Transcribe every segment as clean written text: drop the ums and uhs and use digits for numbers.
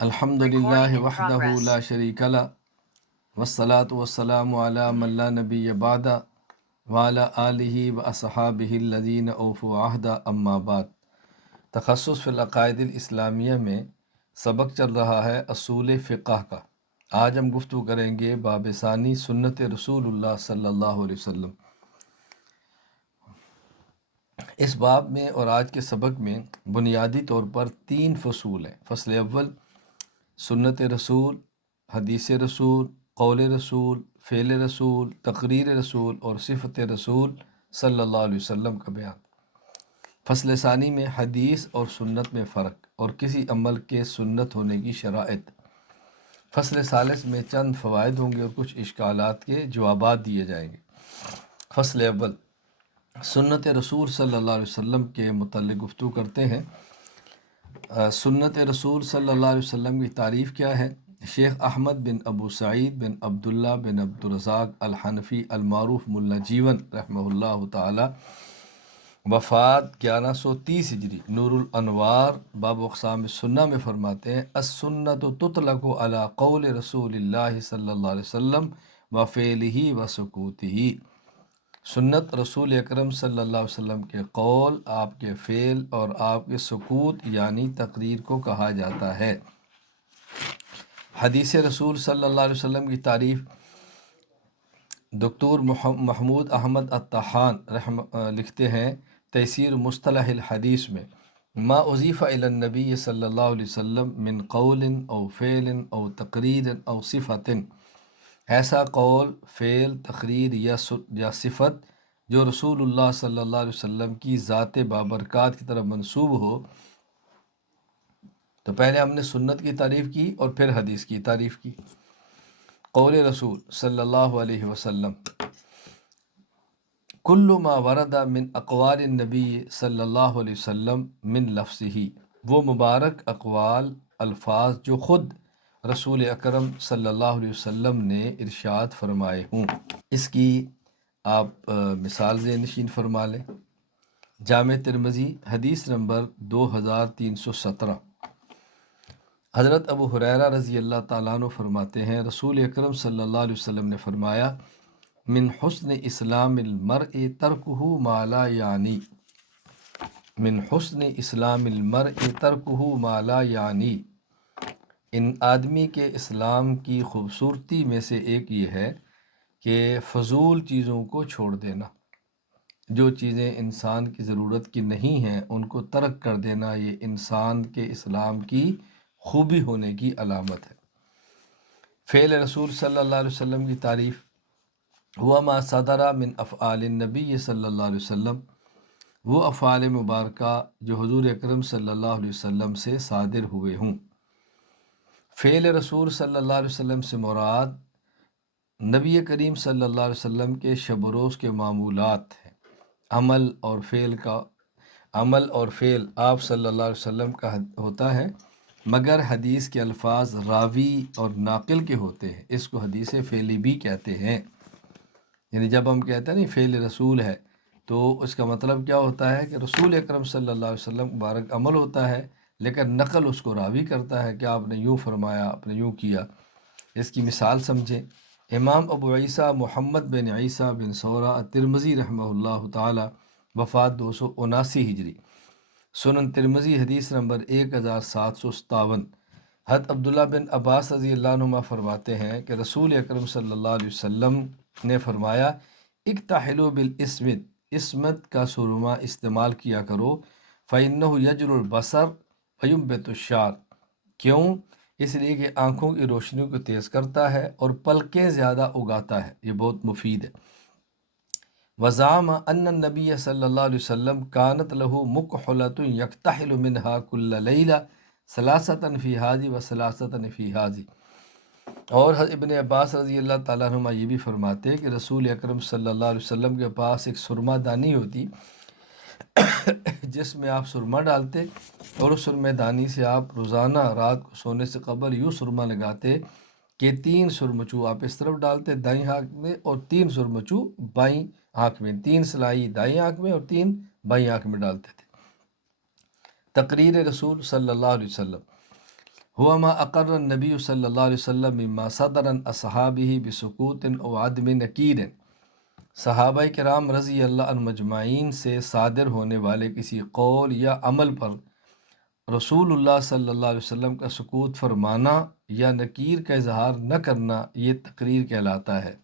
الحمد للہ وحدہ لا شریک لہ والصلاة والسلام علی من لا نبی بعد وعلی آلہ واصحابہ الذین اوفوا عہدہ اما بعد۔ تخصص فی العقائد الاسلامیہ میں سبق چل رہا ہے اصول فقہ کا۔ آج ہم گفتگو کریں گے باب ثانی سنت رسول اللہ صلی اللہ علیہ وسلم۔ اس باب میں اور آج کے سبق میں بنیادی طور پر 3 فصول ہیں۔ فصل اول سنت رسول، حدیث رسول، قول رسول، فعل رسول، تقریر رسول اور صفت رسول صلی اللہ علیہ وسلم کا بیان۔ فصل ثانی میں حدیث اور سنت میں فرق اور کسی عمل کے سنت ہونے کی شرائط۔ فصل ثالث میں چند فوائد ہوں گے اور کچھ اشکالات کے جوابات دیے جائیں گے۔ فصل اول سنت رسول صلی اللہ علیہ وسلم کے متعلق گفتگو کرتے ہیں۔ سنت رسول صلی اللہ علیہ وسلم کی تعریف کیا ہے؟ شیخ احمد بن ابو سعید بن عبداللہ بن عبدالرزاق الحنفی المعروف ملا جیون رحمہ اللہ تعالی، وفات 1130 ہجری، نور الانوار باب اقسام السنہ میں فرماتے ہیں السنۃ تطلق علی قول رسول اللہ صلی اللہ علیہ وسلم وفعلہ وسکوتہ۔ سنت رسول اکرم صلی اللہ علیہ وسلم کے قول، آپ کے فعل اور آپ کے سکوت یعنی تقریر کو کہا جاتا ہے۔ حدیث رسول صلی اللہ علیہ وسلم کی تعریف دکتور محمود احمد الطحان لکھتے ہیں تیسیر مصطلح الحدیث میں، ما اضیف الی النبی صلی اللہ علیہ وسلم من قول او فعل او تقریر او صفت، ایسا قول، فعل، تقریر یا صفت جو رسول اللہ صلی اللہ علیہ وسلم کی ذات بابرکات کی طرف منسوب ہو۔ تو پہلے ہم نے سنت کی تعریف کی اور پھر حدیث کی تعریف کی۔ قول رسول صلی اللہ علیہ وسلم کل ما ورد من اقوال النبی صلی اللہ علیہ وسلم من لفظہ، وہ مبارک اقوال، الفاظ جو خود رسول اکرم صلی اللہ علیہ وسلم نے ارشاد فرمائے ہوں۔ اس کی آپ مثال ذہن نشین فرما لیں۔ جامع ترمذی حدیث نمبر 2317، حضرت ابو ہریرہ رضی اللہ تعالیٰ عنہ فرماتے ہیں رسول اکرم صلی اللہ علیہ وسلم نے فرمایا من حسن اسلام المرء ترکہ ما لا یعنی، من حسن اسلام المرء ترکہ ما لا یعنی، ان آدمی کے اسلام کی خوبصورتی میں سے ایک یہ ہے کہ فضول چیزوں کو چھوڑ دینا، جو چیزیں انسان کی ضرورت کی نہیں ہیں ان کو ترک کر دینا، یہ انسان کے اسلام کی خوبی ہونے کی علامت ہے۔ فعل رسول صلی اللہ علیہ وسلم کی تعریف ہوا ما صدر من افعال النبی صلی اللہ علیہ وسلم، وہ افعال مبارکہ جو حضور اکرم صلی اللہ علیہ وسلم سے صادر ہوئے ہوں۔ فعل رسول صلی اللہ علیہ وسلم سے مراد نبی کریم صلی اللہ علیہ وسلم کے شب و روز کے معمولات ہیں۔ عمل اور فعل آپ صلی اللہ علیہ وسلم کا ہوتا ہے، مگر حدیث کے الفاظ راوی اور ناقل کے ہوتے ہیں، اس کو حدیث فعلی بھی کہتے ہیں۔ یعنی جب ہم کہتے ہیں نہیں فعل رسول ہے تو اس کا مطلب کیا ہوتا ہے کہ رسول اکرم صلی اللہ علیہ وسلم مبارک عمل ہوتا ہے، لیکن نقل اس کو راوی کرتا ہے کہ آپ نے یوں فرمایا، آپ نے یوں کیا۔ اس کی مثال سمجھیں۔ امام ابو عیسیٰ محمد بن عیسیٰ بن سورہ الترمذی رحمہ اللہ تعالی، وفات 279 ہجری، سنن ترمذی حدیث نمبر 1757۔ حضرت عبداللہ بن عباس رضی اللہ عنہما فرماتے ہیں کہ رسول اکرم صلی اللہ علیہ وسلم نے فرمایا اکتحلوا بالاسمت، اسمت کا سرما استعمال کیا کرو، فإنہ یجر البصر وینبت الشعر، کیوں؟ اس لیے کہ آنکھوں کی روشنی کو تیز کرتا ہے اور پلکیں زیادہ اگاتا ہے، یہ بہت مفید ہے۔ وزعم ان النبی صلی اللہ علیہ وسلم کانت لہ مکحلۃ یکتحل منہا کل لیلہ ثلاثۃ فی ھذہ وثلاثۃ فی ھذہ، اور ابن عباس رضی اللہ تعالیٰ عنہ یہ بھی فرماتے ہیں کہ رسول اکرم صلی اللہ علیہ وسلم کے پاس ایک سرما دانی ہوتی جس میں آپ سرما ڈالتے اور اس سرمے دانی سے آپ روزانہ رات کو سونے سے قبل یوں سرما لگاتے کہ 3 سرمچو آپ اس طرف ڈالتے دائیں آنکھ میں اور 3 سرمچو بائیں آنکھ میں، 3 سلائی دائیں آنکھ میں اور 3 بائیں آنکھ میں ڈالتے تھے۔ تقریر رسول صلی اللہ علیہ وسلم ہوا ما اقر النبی صلی اللہ علیہ وسلم مما صدر عن اصحابہ بسکوت و عدم نکیر، صحابہ کرام رضی اللہ عنہ مجمعین سے صادر ہونے والے کسی قول یا عمل پر رسول اللہ صلی اللہ علیہ وسلم کا سکوت فرمانا یا نکیر کا اظہار نہ کرنا، یہ تقریر کہلاتا ہے۔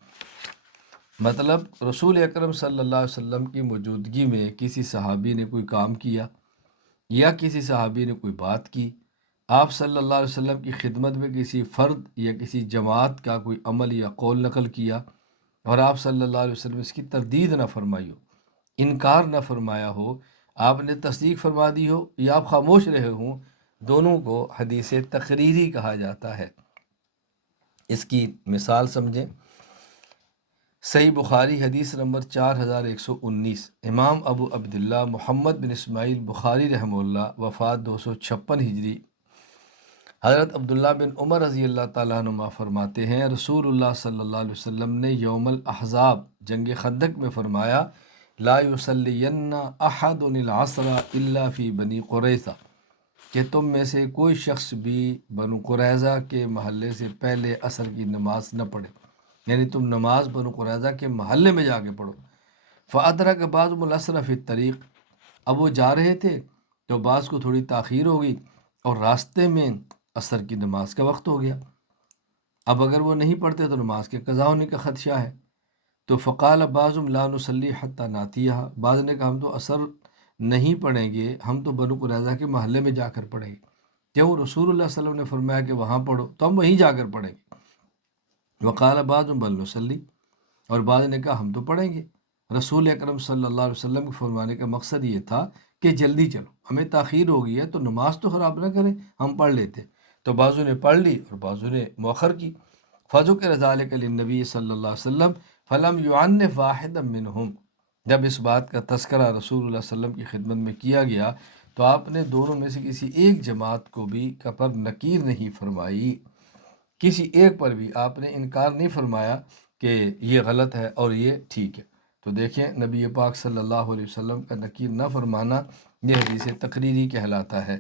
مطلب رسول اکرم صلی اللہ علیہ وسلم کی موجودگی میں کسی صحابی نے کوئی کام کیا یا کسی صحابی نے کوئی بات کی، آپ صلی اللہ علیہ وسلم کی خدمت میں کسی فرد یا کسی جماعت کا کوئی عمل یا قول نقل کیا اور آپ صلی اللہ علیہ وسلم اس کی تردید نہ فرمائی ہو، انکار نہ فرمایا ہو، آپ نے تصدیق فرما دی ہو یا آپ خاموش رہے ہوں، دونوں کو حدیث تقریری کہا جاتا ہے۔ اس کی مثال سمجھیں۔ صحیح بخاری حدیث نمبر 4119، امام ابو عبداللہ محمد بن اسماعیل بخاری رحمہ اللہ، وفات 256 ہجری۔ حضرت عبداللہ بن عمر رضی اللہ تعالیٰ عنہ فرماتے ہیں رسول اللہ صلی اللہ علیہ وسلم نے یوم الاحزاب جنگ خندق میں فرمایا، لا یصلین احد العصر الا فی بنی قریظہ، کہ تم میں سے کوئی شخص بھی بنو قریظہ کے محلے سے پہلے عصر کی نماز نہ پڑھے، یعنی تم نماز بنو قریظہ کے محلے میں جا کے پڑھو۔ فادرک بعضهم العصر فی الطریق، اب وہ جا رہے تھے تو بعض کو تھوڑی تاخیر ہو گئی اور راستے میں عصر کی نماز کا وقت ہو گیا۔ اب اگر وہ نہیں پڑھتے تو نماز کے قضا ہونے کا خدشہ ہے۔ تو فقال بعضهم لا نصلی حتی ناتیہ، بعض نے کہا ہم تو عصر نہیں پڑھیں گے، ہم تو بنو قریظہ کے محلے میں جا کر پڑھیں گے۔ کیوں؟ رسول اللہ صلی اللہ علیہ وسلم نے فرمایا کہ وہاں پڑھو، تو ہم وہیں جا کر پڑھیں گے۔ وقال بعضهم بل نصلی، اور بعض نے کہا ہم تو پڑھیں گے۔ رسول اکرم صلی اللہ علیہ وسلم کے فرمانے کا مقصد یہ تھا کہ جلدی چلو، ہمیں تاخیر ہو گئی ہے تو نماز تو خراب نہ کریں، ہم پڑھ لیتے۔ تو بعضوں نے پڑھ لی اور بعضوں نے مؤخر کی۔ فذکر ذلک للنبی صلی اللہ علیہ وسلم فلم یعنف واحدا منہم، جب اس بات کا تذکرہ رسول اللہ صلی اللہ علیہ وسلم کی خدمت میں کیا گیا تو آپ نے دونوں میں سے کسی ایک جماعت کو بھی پر نکیر نہیں فرمائی، کسی ایک پر بھی آپ نے انکار نہیں فرمایا کہ یہ غلط ہے اور یہ ٹھیک ہے۔ تو دیکھیں نبی پاک صلی اللہ علیہ وسلم کا نکیر نہ فرمانا یہ حدیث تقریری کہلاتا ہے۔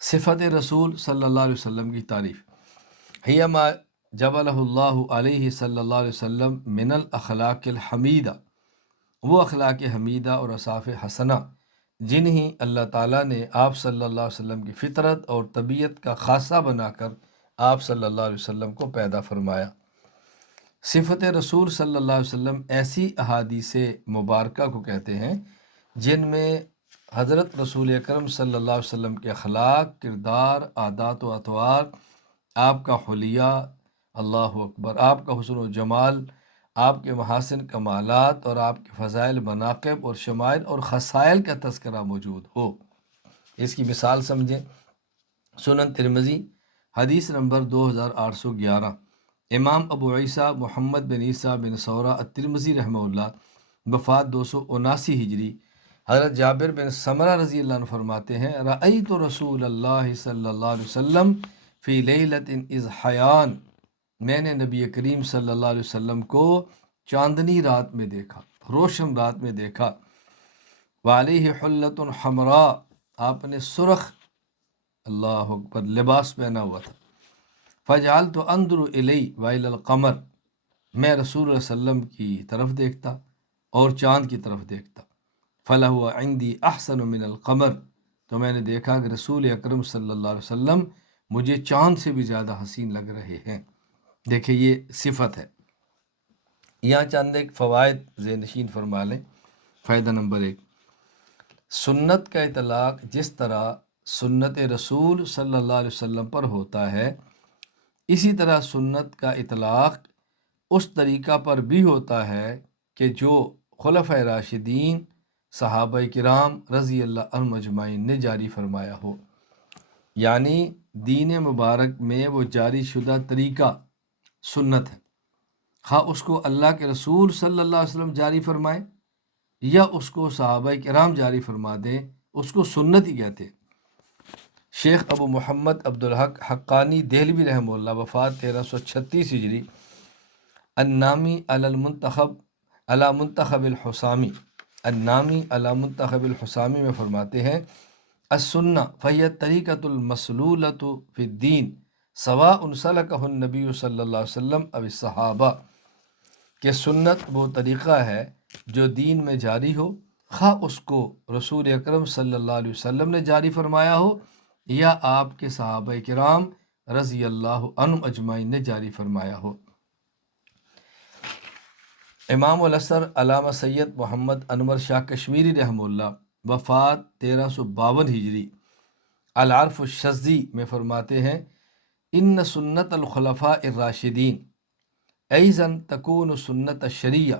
صفت رسول صلی اللہ علیہ وسلم کی تعریف، ہی ما جبلہ اللہ علیہ صلی اللہ علیہ وسلم من الاخلاق الحمیدہ، وہ اخلاق حمیدہ اور اوصاف حسنہ جنہیں اللہ تعالیٰ نے آپ صلی اللہ علیہ وسلم کی فطرت اور طبیعت کا خاصہ بنا کر آپ صلی اللہ علیہ وسلم کو پیدا فرمایا۔ صفت رسول صلی اللہ علیہ وسلم ایسی احادیث مبارکہ کو کہتے ہیں جن میں حضرت رسول اکرم صلی اللہ علیہ وسلم کے اخلاق، کردار، عادات و اطوار، آپ کا حلیہ، اللہ اکبر، آپ کا حسن و جمال، آپ کے محاسن کمالات اور آپ کے فضائل، مناقب اور شمائل اور خصائل کا تذکرہ موجود ہو۔ اس کی مثال سمجھیں۔ سنن ترمذی حدیث نمبر 2811، امام ابو عیسیٰ محمد بن عیسیٰ بن ثورہ الترمذی رحمہ اللہ، وفات 279 ہجری۔ حضرت جابر بن سمرہ رضی اللہ عنہ فرماتے ہیں رأیت رسول اللہ صلی اللہ علیہ وسلم فی لیلۃ اذ حیان، میں نے نبی کریم صلی اللہ علیہ وسلم کو چاندنی رات میں دیکھا، روشن رات میں دیکھا۔ وعلیہ حلۃ حمراء، آپ نے سرخ، اللہ اکبر، لباس پہنا ہوا تھا۔ فجعلت انظر الی وإلی القمر، میں رسول اللہ صلی اللہ علیہ وسلم کی طرف دیکھتا اور چاند کی طرف دیکھتا۔ فلہو عندی احسن من القمر، تو میں نے دیکھا کہ رسول اکرم صلی اللہ علیہ وسلم مجھے چاند سے بھی زیادہ حسین لگ رہے ہیں۔ دیکھیں یہ صفت ہے۔ یہاں چند ایک فوائد ذہن نشین فرما لیں۔ فائدہ نمبر 1، سنت کا اطلاق جس طرح سنت رسول صلی اللہ علیہ وسلم پر ہوتا ہے، اسی طرح سنت کا اطلاق اس طریقہ پر بھی ہوتا ہے کہ جو خلفۂ راشدین صحابہ کرام رضی اللہ عنہم اجمعین نے جاری فرمایا ہو، یعنی دین مبارک میں وہ جاری شدہ طریقہ سنت ہے، خواہ اس کو اللہ کے رسول صلی اللہ علیہ وسلم جاری فرمائے یا اس کو صحابہ کرام جاری فرما دیں، اس کو سنت ہی کہتے ہیں۔ شیخ ابو محمد عبدالحق حقانی دہلوی رحمہ اللہ، وفات 1336 ہجری، النامی علی المنتخب علی منتخب الحسامی، النامی علی منتخب الحسامی میں فرماتے ہیں السنہ فہی طریقۃ المسلولۃ فی الدین سواء سلکہ النبی صلی اللہ علیہ وسلم او الصحابہ، کہ سنت وہ طریقہ ہے جو دین میں جاری ہو، خواہ اس کو رسول اکرم صلی اللہ علیہ وسلم نے جاری فرمایا ہو یا آپ کے صحابہ کرام رضی اللہ عنہم اجمعین نے جاری فرمایا ہو۔ امام الاثر علامہ سید محمد انور شاہ کشمیری رحمہ اللہ، وفات 1352 ہجری، العرف الشذی میں فرماتے ہیں ان سنت الخلفاء الراشدین ایضاً تکون سنت الشریعہ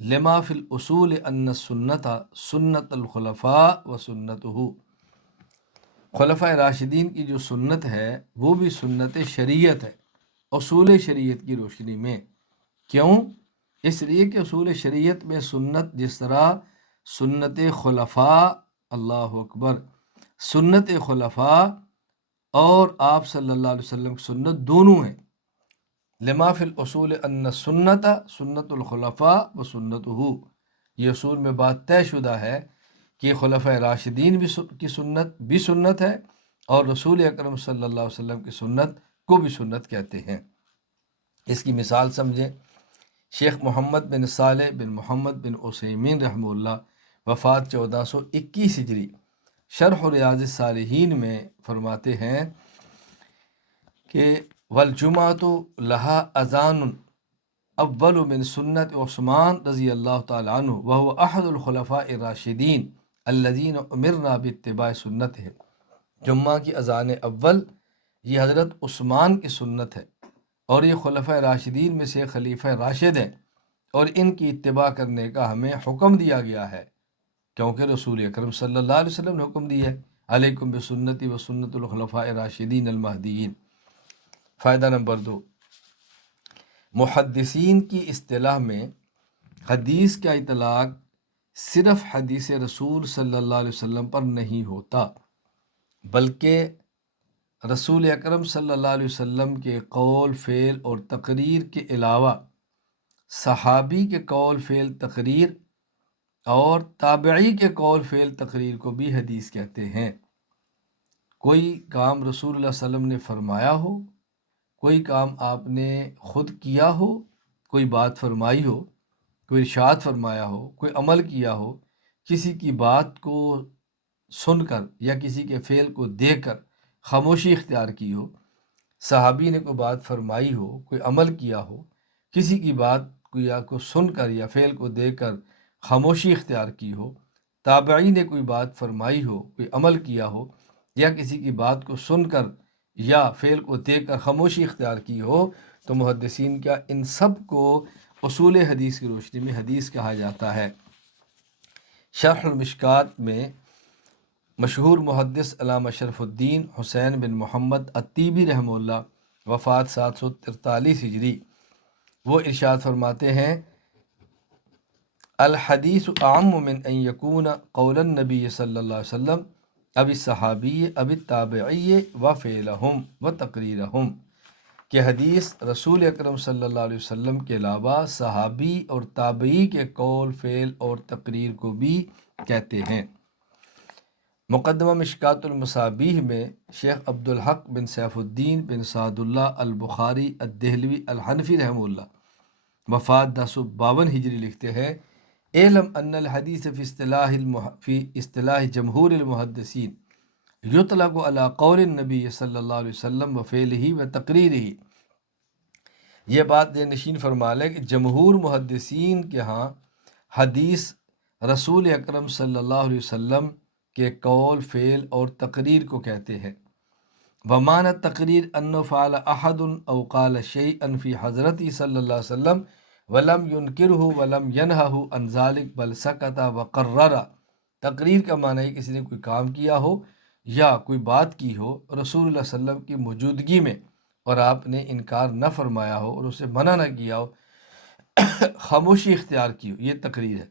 لما فی الاصول ان السنت سنت الخلفاء و سنتہ، خلفاء راشدین کی جو سنت ہے وہ بھی سنت شریعت ہے اصول شریعت کی روشنی میں۔ کیوں؟ اس لیے کہ اصول شریعت میں سنت جس طرح سنت خلفاء، اللہ اکبر، سنت خلفاء اور آپ صلی اللہ علیہ وسلم کی سنت دونوں ہیں، لما فی الاصول ان سنت سنت الخلفاء و سنتہ، یہ اصول میں بات طے شدہ ہے کہ خلفۂ راشدین کی سنت بھی سنت ہے اور رسول اکرم صلی اللہ علیہ وسلم کی سنت کو بھی سنت کہتے ہیں۔ اس کی مثال سمجھیں، شیخ محمد بن صالح بن محمد بن عثیمین رحمہ اللہ، وفات 1421 ہجری، شرح ریاض الصالحین میں فرماتے ہیں کہ والجمعۃ لہا اذان اول من سنت عثمان رضی اللہ تعالی عنہ وهو احد الخلفاء الراشدین الذین امرنا باتباع سنتہ، جمعہ کی اذان اول یہ حضرت عثمان کی سنت ہے اور یہ خلفۂ راشدین میں سے خلیفہ راشد ہیں اور ان کی اتباع کرنے کا ہمیں حکم دیا گیا ہے، کیونکہ رسول اکرم صلی اللہ علیہ وسلم نے حکم دیا ہے علیکم بسنتی و سنت الخلفاء الراشدین المہدیین۔ فائدہ نمبر 2، محدثین کی اصطلاح میں حدیث کا اطلاق صرف حدیث رسول صلی اللہ علیہ وسلم پر نہیں ہوتا، بلکہ رسول اکرم صلی اللہ علیہ وسلم کے قول، فعل اور تقریر کے علاوہ صحابی کے قول، فعل، تقریر اور تابعی کے قول، فعل، تقریر کو بھی حدیث کہتے ہیں۔ کوئی کام رسول اللہ صلی اللہ علیہ وسلم نے فرمایا ہو، کوئی کام آپ نے خود کیا ہو، کوئی بات فرمائی ہو، کوئی ارشاد فرمایا ہو، کوئی عمل کیا ہو، کسی کی بات کو سن کر یا کسی کے فعل کو دیکھ کر خاموشی اختیار کی ہو، صحابی نے کوئی بات فرمائی ہو، کوئی عمل کیا ہو، کسی کی بات کو سن کر یا فعل کو دیکھ کر خاموشی اختیار کی ہو، تابعی نے کوئی بات فرمائی ہو، کوئی عمل کیا ہو یا کسی کی بات کو سن کر یا فعل کو دیکھ کر خاموشی اختیار کی ہو، تو محدثین کا ان سب کو اصول حدیث کی روشنی میں حدیث کہا جاتا ہے۔ شرح المشکات میں مشہور محدث علامہ شرف الدین حسین بن محمد الطیبی رحمہ اللہ، وفات 743 ہجری، وہ ارشاد فرماتے ہیں الحدیث اعم من ان یکون قول النبی صلی اللہ علیہ وسلم اب صحابی اب تابعی و فعلہم و تقریرہم، کہ حدیث رسول اکرم صلی اللہ علیہ وسلم کے علاوہ صحابی اور تابعی کے قول، فعل اور تقریر کو بھی کہتے ہیں۔ مقدمہ مشکات المصابیح میں شیخ عبدالحق بن سیف الدین بن سعد اللہ البخاری الدہلوی الحنفی رحمہ اللہ، وفات 1052 ہجری، لکھتے ہیں اعلم ان الحدیث فی اصطلاح جمہور المحدثین یطلق علی قول النبی صلی اللہ علیہ وسلم و فعلہ و تقریرہ، یہ بات دے نشین فرما لے کہ جمہور محدثین کے ہاں حدیث رسول اکرم صلی اللہ علیہ وسلم کے قول، فعل اور تقریر کو کہتے ہیں۔ ومعنی تقریر انه فعل احد او قال شیئا فی حضرتی صلی اللہ علیہ وسلم ولم ينکرہ ولم ینہہ عن ذلک بل سکت وقرر، تقریر کا معنی ہے کسی نے کوئی کام کیا ہو یا کوئی بات کی ہو رسول اللہ صلی اللہ علیہ وسلم کی موجودگی میں اور آپ نے انکار نہ فرمایا ہو اور اسے منع نہ کیا ہو، خاموشی اختیار کی ہو، یہ تقریر ہے۔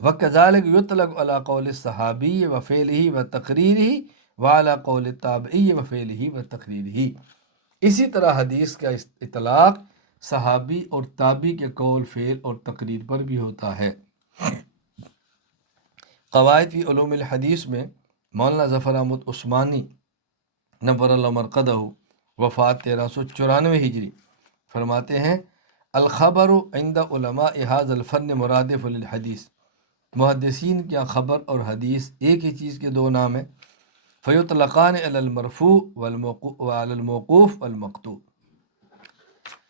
وَكَذَلِكَ يُطْلَقُ عَلَى قَوْلِ الصَّحَابِيِّ وَفِعْلِهِ وَتَقْرِيرِهِ وَعَلَى قَوْلِ التَّابِعِيِّ وَفِعْلِهِ وَتَقْرِيرِهِ، اسی طرح حدیث کا اطلاق صحابی اور تابعی کے قول، فعل اور تقریر پر بھی ہوتا ہے۔ قواعد فی علوم الحدیث میں مولانا ظفر احمد عثمانی نور اللہ مرقدہ، وفات 1394 ہجری، فرماتے ہیں الخبر عند علماء هذا الفن مرادف للحدیث، محدثین کیا خبر اور حدیث ایک ہی چیز کے دو نام ہیں، فیطلقان علی المرفوع وعلی الموقوف والمقطوع،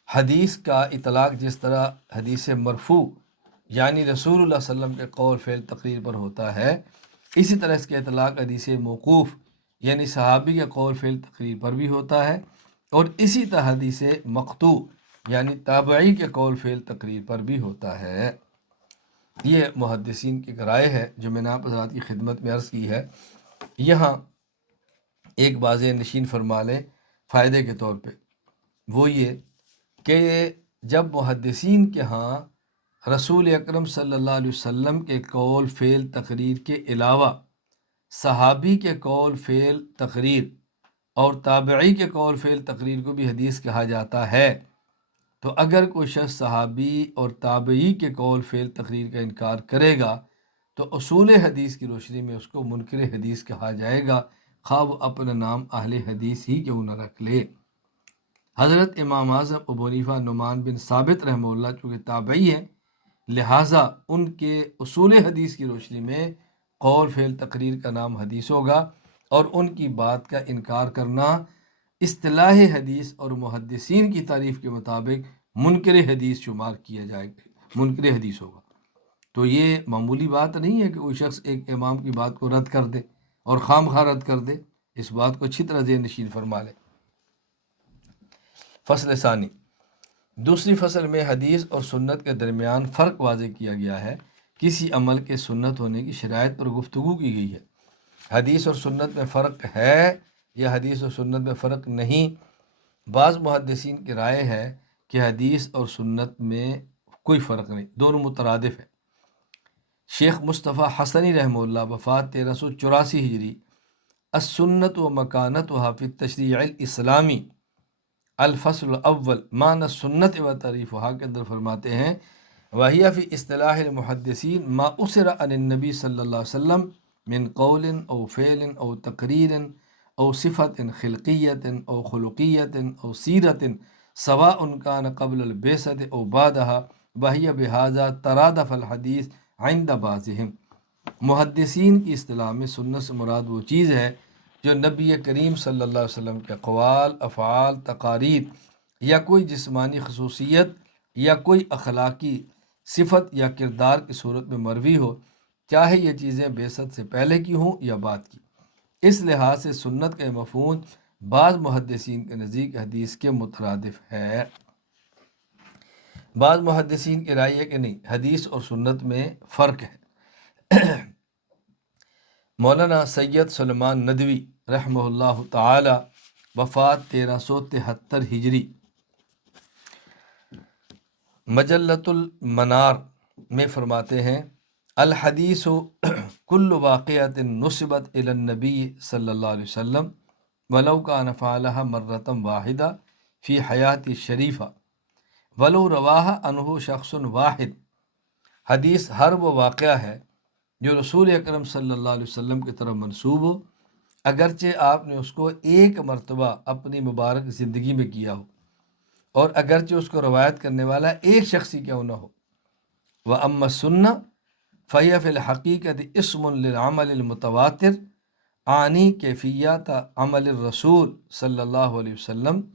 حدیث کا اطلاق جس طرح حدیث مرفوع یعنی رسول اللہ صلی اللہ علیہ وسلم کے قول فعل تقریر پر ہوتا ہے، اسی طرح اس کے اطلاق حدیث موقوف یعنی صحابی کے قول فعل تقریر پر بھی ہوتا ہے، اور اسی طرح حدیث مقطوع یعنی تابعی کے قول فعل تقریر پر بھی ہوتا ہے۔ یہ محدثین کی رائے ہے جو میں نے آپ حضرات کی خدمت میں عرض کی ہے۔ یہاں ایک واضح نشین فرما لیں فائدے کے طور پہ، وہ یہ کہ جب محدثین کے ہاں رسول اکرم صلی اللہ علیہ وسلم کے قول فعل تقریر کے علاوہ صحابی کے قول فعل تقریر اور تابعی کے قول فعل تقریر کو بھی حدیث کہا جاتا ہے، تو اگر کوئی شخص صحابی اور تابعی کے قول فعل تقریر کا انکار کرے گا تو اصول حدیث کی روشنی میں اس کو منکر حدیث کہا جائے گا، خواہ وہ اپنا نام اہل حدیث ہی کیوں نہ رکھ لے۔ حضرت امام اعظم ابو حنیفہ نعمان بن ثابت رحمہ اللہ چونکہ تابعی ہیں، لہٰذا ان کے اصول حدیث کی روشنی میں قول فعل تقریر کا نام حدیث ہوگا، اور ان کی بات کا انکار کرنا اصطلاح حدیث اور محدثین کی تعریف کے مطابق منکر حدیث شمار کیا جائے گا، منکر حدیث ہوگا۔ تو یہ معمولی بات نہیں ہے کہ کوئی شخص ایک امام کی بات کو رد کر دے اور خام خواہ رد کر دے، اس بات کو اچھی طرح ذہن نشین فرما لے۔ فصل ثانی، دوسری فصل میں حدیث اور سنت کے درمیان فرق واضح کیا گیا ہے۔ کسی عمل کے سنت ہونے کی شرائط پر گفتگو کی گئی ہے۔ حدیث اور سنت میں فرق ہے یا حدیث اور سنت میں فرق نہیں؟ بعض محدثین کی رائے ہے کہ حدیث اور سنت میں کوئی فرق نہیں، دونوں مترادف ہیں۔ شیخ مصطفیٰ حسنی رحمہ اللہ وفات 1384 ہجری، السنت و مکانتها فی التشریع الاسلامی الفصل الاول معنی السنت و تعریفها کے اندر فرماتے ہیں وہی فی اصطلاح المحدثین ما اسر عن النبی صلی اللہ علیہ وسلم من قول او فعل او تقریر او صفت خلقیت او خلقیت او سیرت سواء کان قبل البعثۃ او بعدها وہی بہذا ترادف الحدیث عند بعضهم۔ محدثین کی اصطلاح میں سنت سے مراد وہ چیز ہے جو نبی کریم صلی اللہ علیہ وسلم کے اقوال، افعال، تقاریر یا کوئی جسمانی خصوصیت یا کوئی اخلاقی صفت یا کردار کی صورت میں مروی ہو، چاہے یہ چیزیں بعثت سے پہلے کی ہوں یا بعد کی۔ اس لحاظ سے سنت کا مفہوم بعض محدثین کے نزدیک حدیث کے مترادف ہے۔ بعض محدثین کی رائے ہے کہ نہیں، حدیث اور سنت میں فرق ہے۔ مولانا سید سلیمان ندوی رحمہ اللہ تعالی وفات 1373 ہجری، مجلۃ المنار میں فرماتے ہیں الحدیث کل واقعۃ نسبت الی النبی صلی اللہ علیہ وسلم ولو کان فعلها مرۃ واحدہ فی حیات شریفہ ولو رواہ عنہ شخص واحد۔ حدیث ہر وہ واقعہ ہے جو رسول اکرم صلی اللہ علیہ وسلم کی طرف منسوب ہو، اگرچہ آپ نے اس کو ایک مرتبہ اپنی مبارک زندگی میں کیا ہو، اور اگرچہ اس کو روایت کرنے والا ایک شخص ہی کیوں نہ ہو۔ وَأَمَّا السُّنَّةُ فَهِيَ فِي الْحَقِيقَةِ اسْمٌ لِلْعَمَلِ الْمُتَوَاتِرِ عَنِي كَيْفِيَّةَ عَمَلِ الرَّسُولِ صلی اللہ علیہ وسلم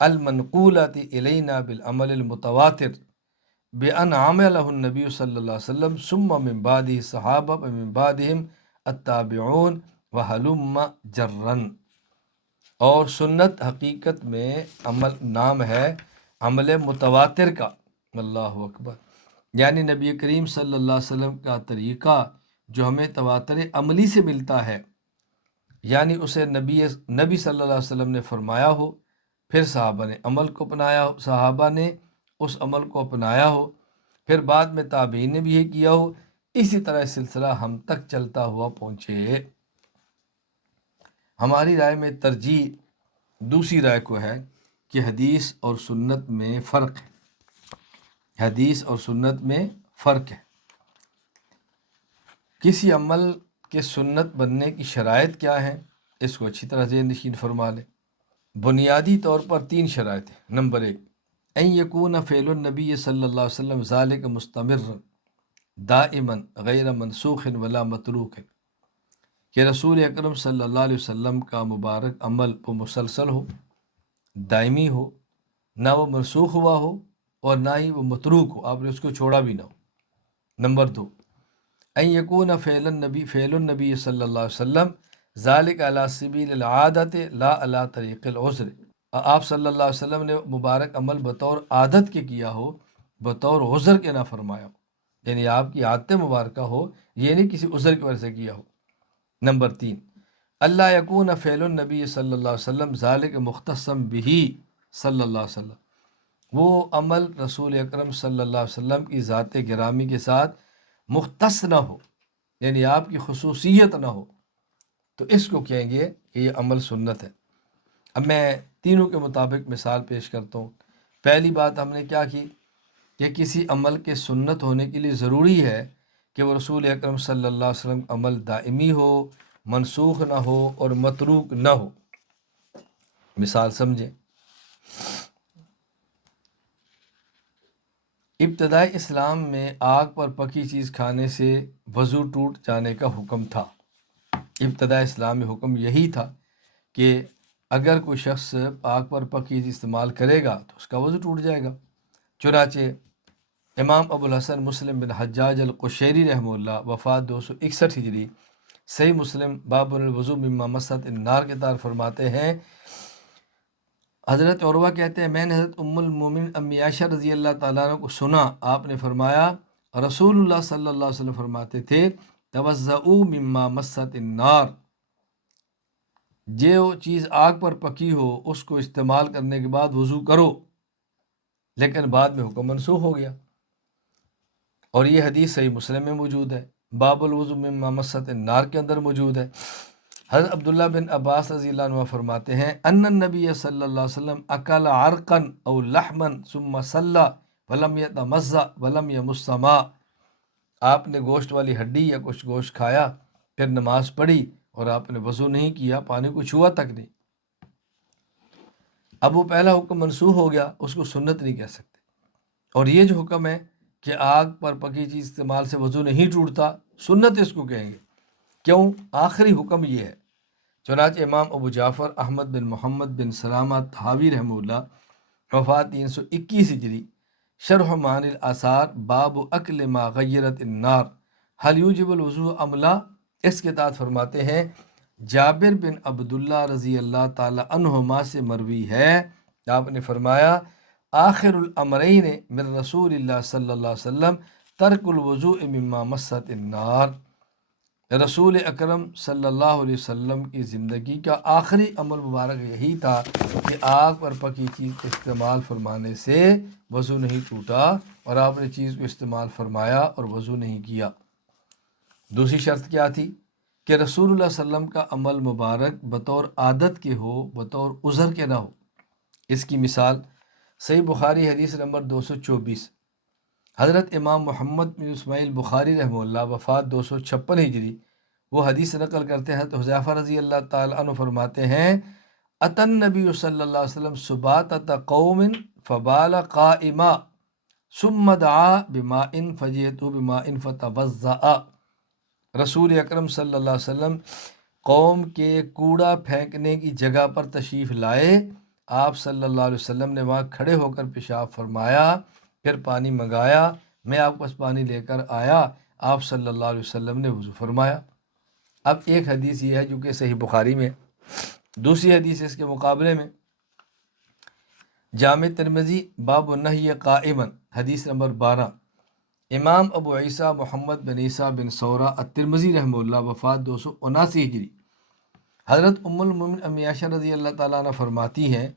المنقولة إلينا بالعمل المتواتر بأن عمله النبي صلی اللہ علیہ وسلم ثم من بعده الصحابہ ومن بعدهم التابعون وهلم جرا۔ اور سنت حقیقت میں عمل نام ہے عمل متواتر کا، اللہ اکبر، یعنی نبی کریم صلی اللہ علیہ وسلم کا طریقہ جو ہمیں تواتر عملی سے ملتا ہے، یعنی اسے نبی صلی اللہ علیہ وسلم نے فرمایا ہو، پھر صحابہ نے عمل کو اپنایا ہو، صحابہ نے اس عمل کو اپنایا ہو، پھر بعد میں تابعین نے بھی یہ کیا ہو، اسی طرح سلسلہ ہم تک چلتا ہوا پہنچے۔ ہماری رائے میں ترجیح دوسری رائے کو ہے کہ حدیث اور سنت میں فرق ہے، حدیث اور سنت میں فرق ہے۔ کسی عمل کہ سنت بننے کی شرائط کیا ہیں، اس کو اچھی طرح ذہن نشین فرما لیں۔ بنیادی طور پر 3 شرائط ہیں۔ نمبر 1، ان یکون فعل النبی صلی اللہ علیہ وسلم ذالک مستمر دائما غیر منسوخ ولا متروک، کہ رسول اکرم صلی اللہ علیہ وسلم کا مبارک عمل وہ مسلسل ہو، دائمی ہو، نہ وہ منسوخ ہوا ہو اور نہ ہی وہ متروک ہو، آپ نے اس کو چھوڑا بھی نہ ہو۔ نمبر 2، ان یکون فعل النبی صلی اللہ علیہ وسلم ذالک علی سبیل العادت لا علی طریق العذر، آپ صلی اللہ علیہ وسلم نے مبارک عمل بطور عادت کے کیا ہو، بطور عذر کے نہ فرمایا ہو، یعنی آپ کی عادت مبارکہ ہو، یہ نہیں کسی عذر کی وجہ سے کیا ہو۔ نمبر 3، اللہ یکون فعل النبی صلی اللہ علیہ وسلم ذالک مختصم بہی صلی اللہ علیہ وسلم، وہ عمل رسول اکرم صلی اللہ علیہ وسلم کی ذات گرامی کے ساتھ مختص نہ ہو، یعنی آپ کی خصوصیت نہ ہو، تو اس کو کہیں گے کہ یہ عمل سنت ہے۔ اب میں تینوں کے مطابق مثال پیش کرتا ہوں۔ پہلی بات ہم نے کیا کی کہ کسی عمل کے سنت ہونے کے لیے ضروری ہے کہ وہ رسول اکرم صلی اللہ علیہ وسلم عمل دائمی ہو، منسوخ نہ ہو اور متروک نہ ہو۔ مثال سمجھیں، ابتدائی اسلام میں آگ پر پکی چیز کھانے سے وضو ٹوٹ جانے کا حکم تھا۔ ابتدائی اسلامی حکم یہی تھا کہ اگر کوئی شخص آگ پر پکی چیز استعمال کرے گا تو اس کا وضو ٹوٹ جائے گا۔ چنانچہ امام ابو الحسن مسلم بن حجاج القشیری رحمہ اللہ، وفات 261 ہجری، صحیح مسلم باب الوضو مما مست النار کے تار فرماتے ہیں، حضرت عروہ کہتے ہیں میں نے حضرت ام المومن امی عائشہ رضی اللہ تعالیٰ عنہ کو سنا، آپ نے فرمایا رسول اللہ صلی اللہ علیہ وسلم فرماتے تھے توضؤوا مما مست النار، جو چیز آگ پر پکی ہو اس کو استعمال کرنے کے بعد وضو کرو، لیکن بعد میں حکم منسوخ ہو گیا، اور یہ حدیث صحیح مسلم میں موجود ہے، باب الوضو مما مست النار کے اندر موجود ہے۔ حضرت عبداللہ بن عباس رضی اللہ عنہ فرماتے ہیں ان النبی صلی اللہ علیہ وسلم اکل عرقا او لحما ثم صلی ولم یتمزع ولم یمس ماء، آپ نے گوشت والی ہڈی یا کچھ گوشت کھایا، پھر نماز پڑھی اور آپ نے وضو نہیں کیا، پانی کو چھوا تک نہیں۔ اب وہ پہلا حکم منسوخ ہو گیا، اس کو سنت نہیں کہہ سکتے، اور یہ جو حکم ہے کہ آگ پر پکی چیز استعمال سے وضو نہیں ٹوٹتا، سنت اس کو کہیں گے۔ کیوں؟ آخری حکم یہ ہے۔ چنانچہ امام ابو جعفر احمد بن محمد بن سلامہ طحاوی رحمہ اللہ، وفات 321 ہجری، شرح معانی الآثار باب اکل ما غیرت النار هل یوجب الوضوء ام لا، اس کے تحت فرماتے ہیں جابر بن عبداللہ رضی اللہ تعالی عنہما سے مروی ہے، آپ نے فرمایا آخر الامرین من رسول اللہ صلی اللہ علیہ وسلم ترک الوضوء مما مست النار، رسول اکرم صلی اللہ علیہ وسلم کی زندگی کا آخری عمل مبارک یہی تھا کہ آگ پر پکی چیز کو استعمال فرمانے سے وضو نہیں ٹوٹا، اور آپ نے چیز کو استعمال فرمایا اور وضو نہیں کیا۔ دوسری شرط کیا تھی کہ رسول اللہ صلی اللہ علیہ وسلم کا عمل مبارک بطور عادت کے ہو، بطور عذر کے نہ ہو۔ اس کی مثال صحیح بخاری حدیث نمبر 224، حضرت امام محمد بن اسماعیل بخاری رحمہ اللہ، وفات 256 ہجری، وہ حدیث نقل کرتے ہیں تو حذیفہ رضی اللہ تعالیٰ عنہ فرماتے ہیں اتن نبی صلی اللہ علیہ وسلم سباتۃ قوم فبال قائما ثم دعا بماء فجئتوا بماء فتوضأ، رسول اکرم صلی اللہ علیہ وسلم قوم کے کوڑا پھینکنے کی جگہ پر تشریف لائے، آپ صلی اللہ علیہ وسلم نے وہاں کھڑے ہو کر پیشاب فرمایا، پھر پانی منگایا، میں آپ کے پاس پانی لے کر آیا، آپ صلی اللہ علیہ وسلم نے وضو فرمایا۔ اب ایک حدیث یہ ہے جو کہ صحیح بخاری میں، دوسری حدیث اس کے مقابلے میں جامع ترمذی باب النہی قائما حدیث نمبر 12، امام ابو عیسیٰ محمد بن عیسیٰ بن ثورہ الترمذی رحمہ اللہ، وفات 279 ہجری، حضرت ام المومن امی عائشہ رضی اللہ تعالیٰ عنہ فرماتی ہیں